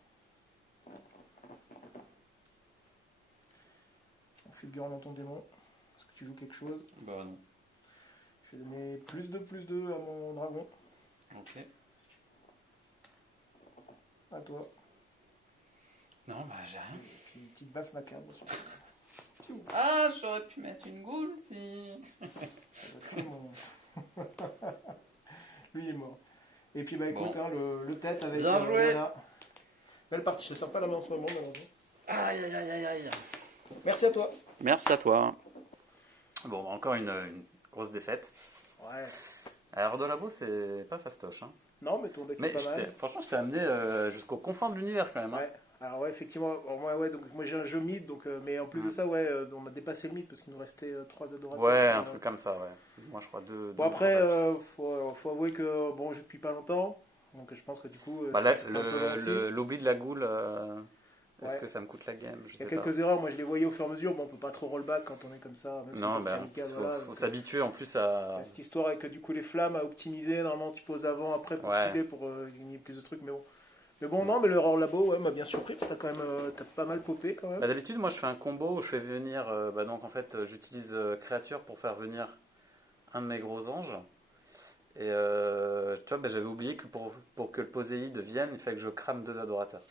Mon fulgurant dans ton démon. Est-ce que tu joues quelque chose? Bah, non. Je vais donner +2/+2 à mon dragon. Ok. À toi. Non, bah, j'ai rien. Et puis une petite baffe macabre. Ah, j'aurais pu mettre une goule si. Lui il est mort. Et puis bah écoute, Bon. hein, le tête avec... Bien joué. voilà. Belle partie, je ne sors pas la main en ce moment malheureusement. Aïe, aïe, aïe, aïe, aïe. Merci à toi. Merci à toi. Bon, bah, encore une grosse défaite. Ouais. Alors, de labo, c'est pas fastoche. Hein. Non, mais ton deck Mais est pas mal. franchement, je t'ai amené jusqu'aux confins de l'univers quand même. Hein. Ouais. Alors ouais, effectivement, donc moi j'ai un jeu mid, donc, mais en plus de ça, ouais, on a dépassé le mid parce qu'il nous restait 3 adorateurs. Ouais, un truc comme ça, ouais. Moi, je crois deux. Bon après, faut avouer que bon, je joue depuis pas longtemps, donc je pense que du coup, Bah, là, c'est un peu long aussi. l'oubli de la goule, est-ce Ouais. que ça me coûte la game? Je Il y a sais pas. quelques erreurs, moi je les voyais au fur et à mesure, bon on peut pas trop rollback quand on est comme ça, même si Non, on est bah, amical, faut, voilà, faut donc, s'habituer en plus à. cette histoire avec du coup les flammes à optimiser, normalement tu poses avant, après pour Ouais. cibler, pour gagner plus de trucs, mais bon. Mais bon, non, mais le Roar Labo, ouais, m'a bien surpris, parce que t'as quand même t'as pas mal popé quand même. Bah, d'habitude, moi, je fais un combo où je fais venir. Bah, donc, en fait, j'utilise créature pour faire venir un de mes gros anges. Et tu vois, bah, j'avais oublié que pour que le Poséide vienne, il fallait que je crame 2 adorateurs.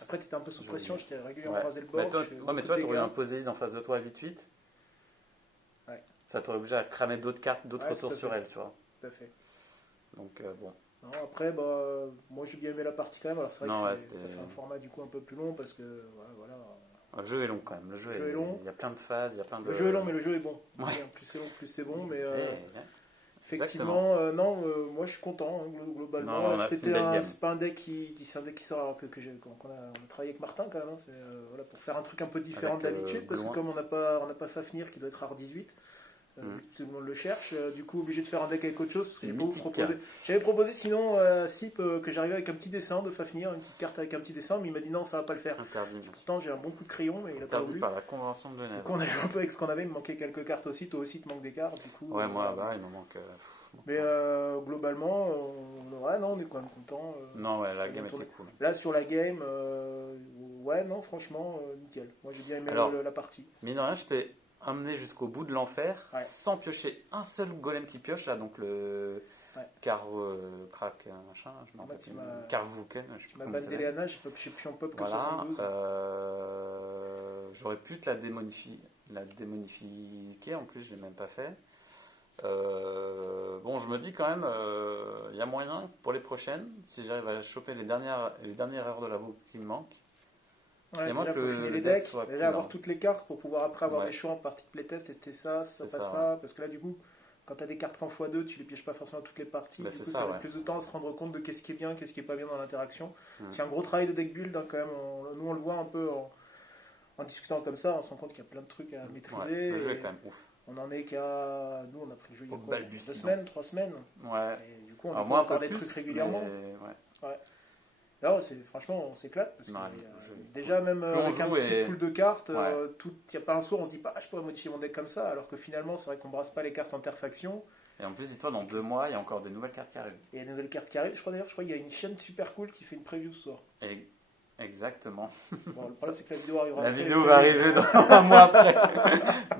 Après, t'étais un peu sous J'ai pression, oublié. j'étais régulièrement Ouais. rasé le Mais bord. toi, je fais ouais, beaucoup mais de toi, t'aurais eu dégâts. un Poséide en face de toi à 8-8. Ouais. Ça t'aurait obligé à cramer d'autres cartes, d'autres Ouais, ressources tout à sur fait. elle, tu vois. Tout à fait. Donc, bon. Non, après, bah, moi j'ai bien aimé la partie quand même. Alors c'est vrai Non, que ouais, ça c'était- fait un format du coup un peu plus long parce que voilà. Le jeu est long quand même. Le jeu est long. Il y a plein de phases, il y a plein de. Le jeu est long, mais le jeu est bon. Ouais. Plus c'est long, plus c'est bon. Mais Exactement. effectivement, non, moi je suis content hein, globalement. Non, c'est une belle gamme. C'est pas un deck c'est un deck qui sort alors qu'on a travaillé avec Martin quand même. Hein, c'est, voilà, pour faire un truc un peu différent Avec, de l'habitude parce que Glouin. comme on n'a pas Fafnir qui doit être rare 18. Tout le monde le cherche, du coup obligé de faire un deck avec autre chose parce que j'ai pas Mythique. proposé. J'avais proposé sinon Sip que j'arrivais avec un petit dessin de Fafnir, une petite carte avec un petit dessin, mais il m'a dit non, ça va pas le faire. Interdit. Pourtant j'ai un bon coup de crayon, mais il a pas Interdit voulu. par la Convention de Genève. Donc on a joué un peu avec ce qu'on avait, il me manquait quelques cartes aussi, toi aussi il te manque des cartes, du coup. Ouais, moi, bah, il me manque. Mais globalement, ouais, non, on est quand même content. Non, ouais, la c'est game bien était tourné. cool. Là sur la game, ouais, non, franchement, nickel. Moi j'ai bien aimé Alors, la partie. Mine de rien, je t'ai emmené jusqu'au bout de l'enfer Ouais. sans piocher un seul golem qui pioche, là, donc le. Ouais. Crack, machin, je m'en Bah, rappelle tu plus. m'as- Carvouken, je sais plus Ma comment il bande s'appelle. d'Eleana, j'ai plus en pop que Voilà, 72. j'aurais pu te la démonifier en plus, je l'ai même pas fait. Bon, je me dis quand même, il y a moyen pour les prochaines, si j'arrive à choper les dernières heures de la boucle qui me manquent. Ouais, Et moi déjà que peaufiner le les deck decks, soit déjà cool, avoir hein. toutes les cartes pour pouvoir après avoir Ouais. des choix en partie de playtest, tester ça, ça C'est passe ça, ça, parce que là du coup, quand tu as des cartes en x2, tu les pièges pas forcément à toutes les parties, Bah, du c'est coup ça, ça met ouais. plus de temps à se rendre compte de qu'est-ce qui est bien, qu'est-ce qui est pas bien dans l'interaction. Mm. C'est un gros travail de deck build hein, quand même, nous on le voit un peu en discutant comme ça, on se rend compte qu'il y a plein de trucs à Ouais, maîtriser. le jeu est et quand même ouf. on en est qu'à... Nous on a pris le jeu il y a Au quoi, 2 balbutiement. semaines, 3 semaines, Ouais. et du coup on Alors a moi un encore peu des plus, trucs régulièrement. mais ouais. Là, franchement, on s'éclate. Parce Non, que, le jeu est déjà, même Plus on avec un joue petit et- pool de cartes, Ouais. il n'y a pas un soir, on se dit pas, ah, je pourrais modifier mon deck comme ça. Alors que finalement, c'est vrai qu'on brasse pas les cartes interfaction. Et en plus, dis-toi, dans 2 mois, il y a encore des nouvelles cartes qui arrivent. Et il y a des nouvelles cartes qui arrivent. Je crois qu'il y a une chaîne super cool qui fait une preview ce soir. Et... Exactement. Bon, le problème, c'est que la vidéo arrivera La après vidéo les va previews. arriver dans un mois après.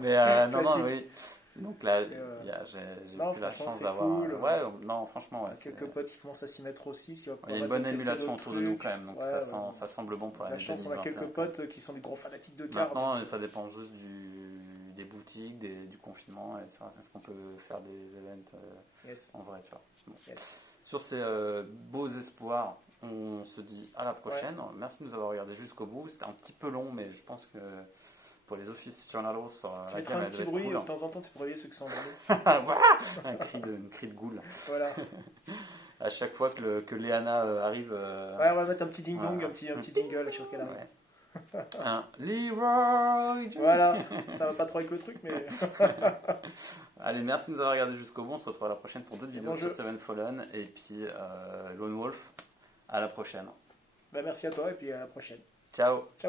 Mais non, Classique. oui. Donc là, j'ai non, eu la franchement, chance c'est d'avoir. cool. Ouais, non, franchement, ouais. Il y a quelques potes qui commencent à s'y mettre aussi. Il y a une bonne émulation autour de nous quand même, donc Ouais, ça semble bon pour La l'année chance, on a 2021. quelques potes qui sont des gros fanatiques de cartes. Maintenant, ça dépend juste des boutiques, du confinement, et ça, est-ce qu'on peut faire des events Yes. en vrai, tu vois. Bon. Yes. Sur ces beaux espoirs, on se dit à la prochaine. Merci de nous avoir regardé jusqu'au bout. C'était un petit peu long, mais je pense que pour les offices journalos, Je la mettrai gamme un elle petit devait bruit être de cool. temps en temps, c'est pour réveiller ceux qui sont endormis. Voilà, une cri de goule. Voilà. À chaque fois que Léana arrive. Ouais, on va mettre un petit ding-dong, Voilà. un petit jingle à chaque fois qu'elle arrive. Ouais. Un Leroy. Voilà, ça va pas trop avec le truc, mais Allez, merci de nous avoir regardé jusqu'au bout. On se retrouve à la prochaine pour d'autres vidéos bon sur jeu. Seven Fallen et puis Lone Wolf. À la prochaine. bah, merci à toi et puis à la prochaine. Ciao.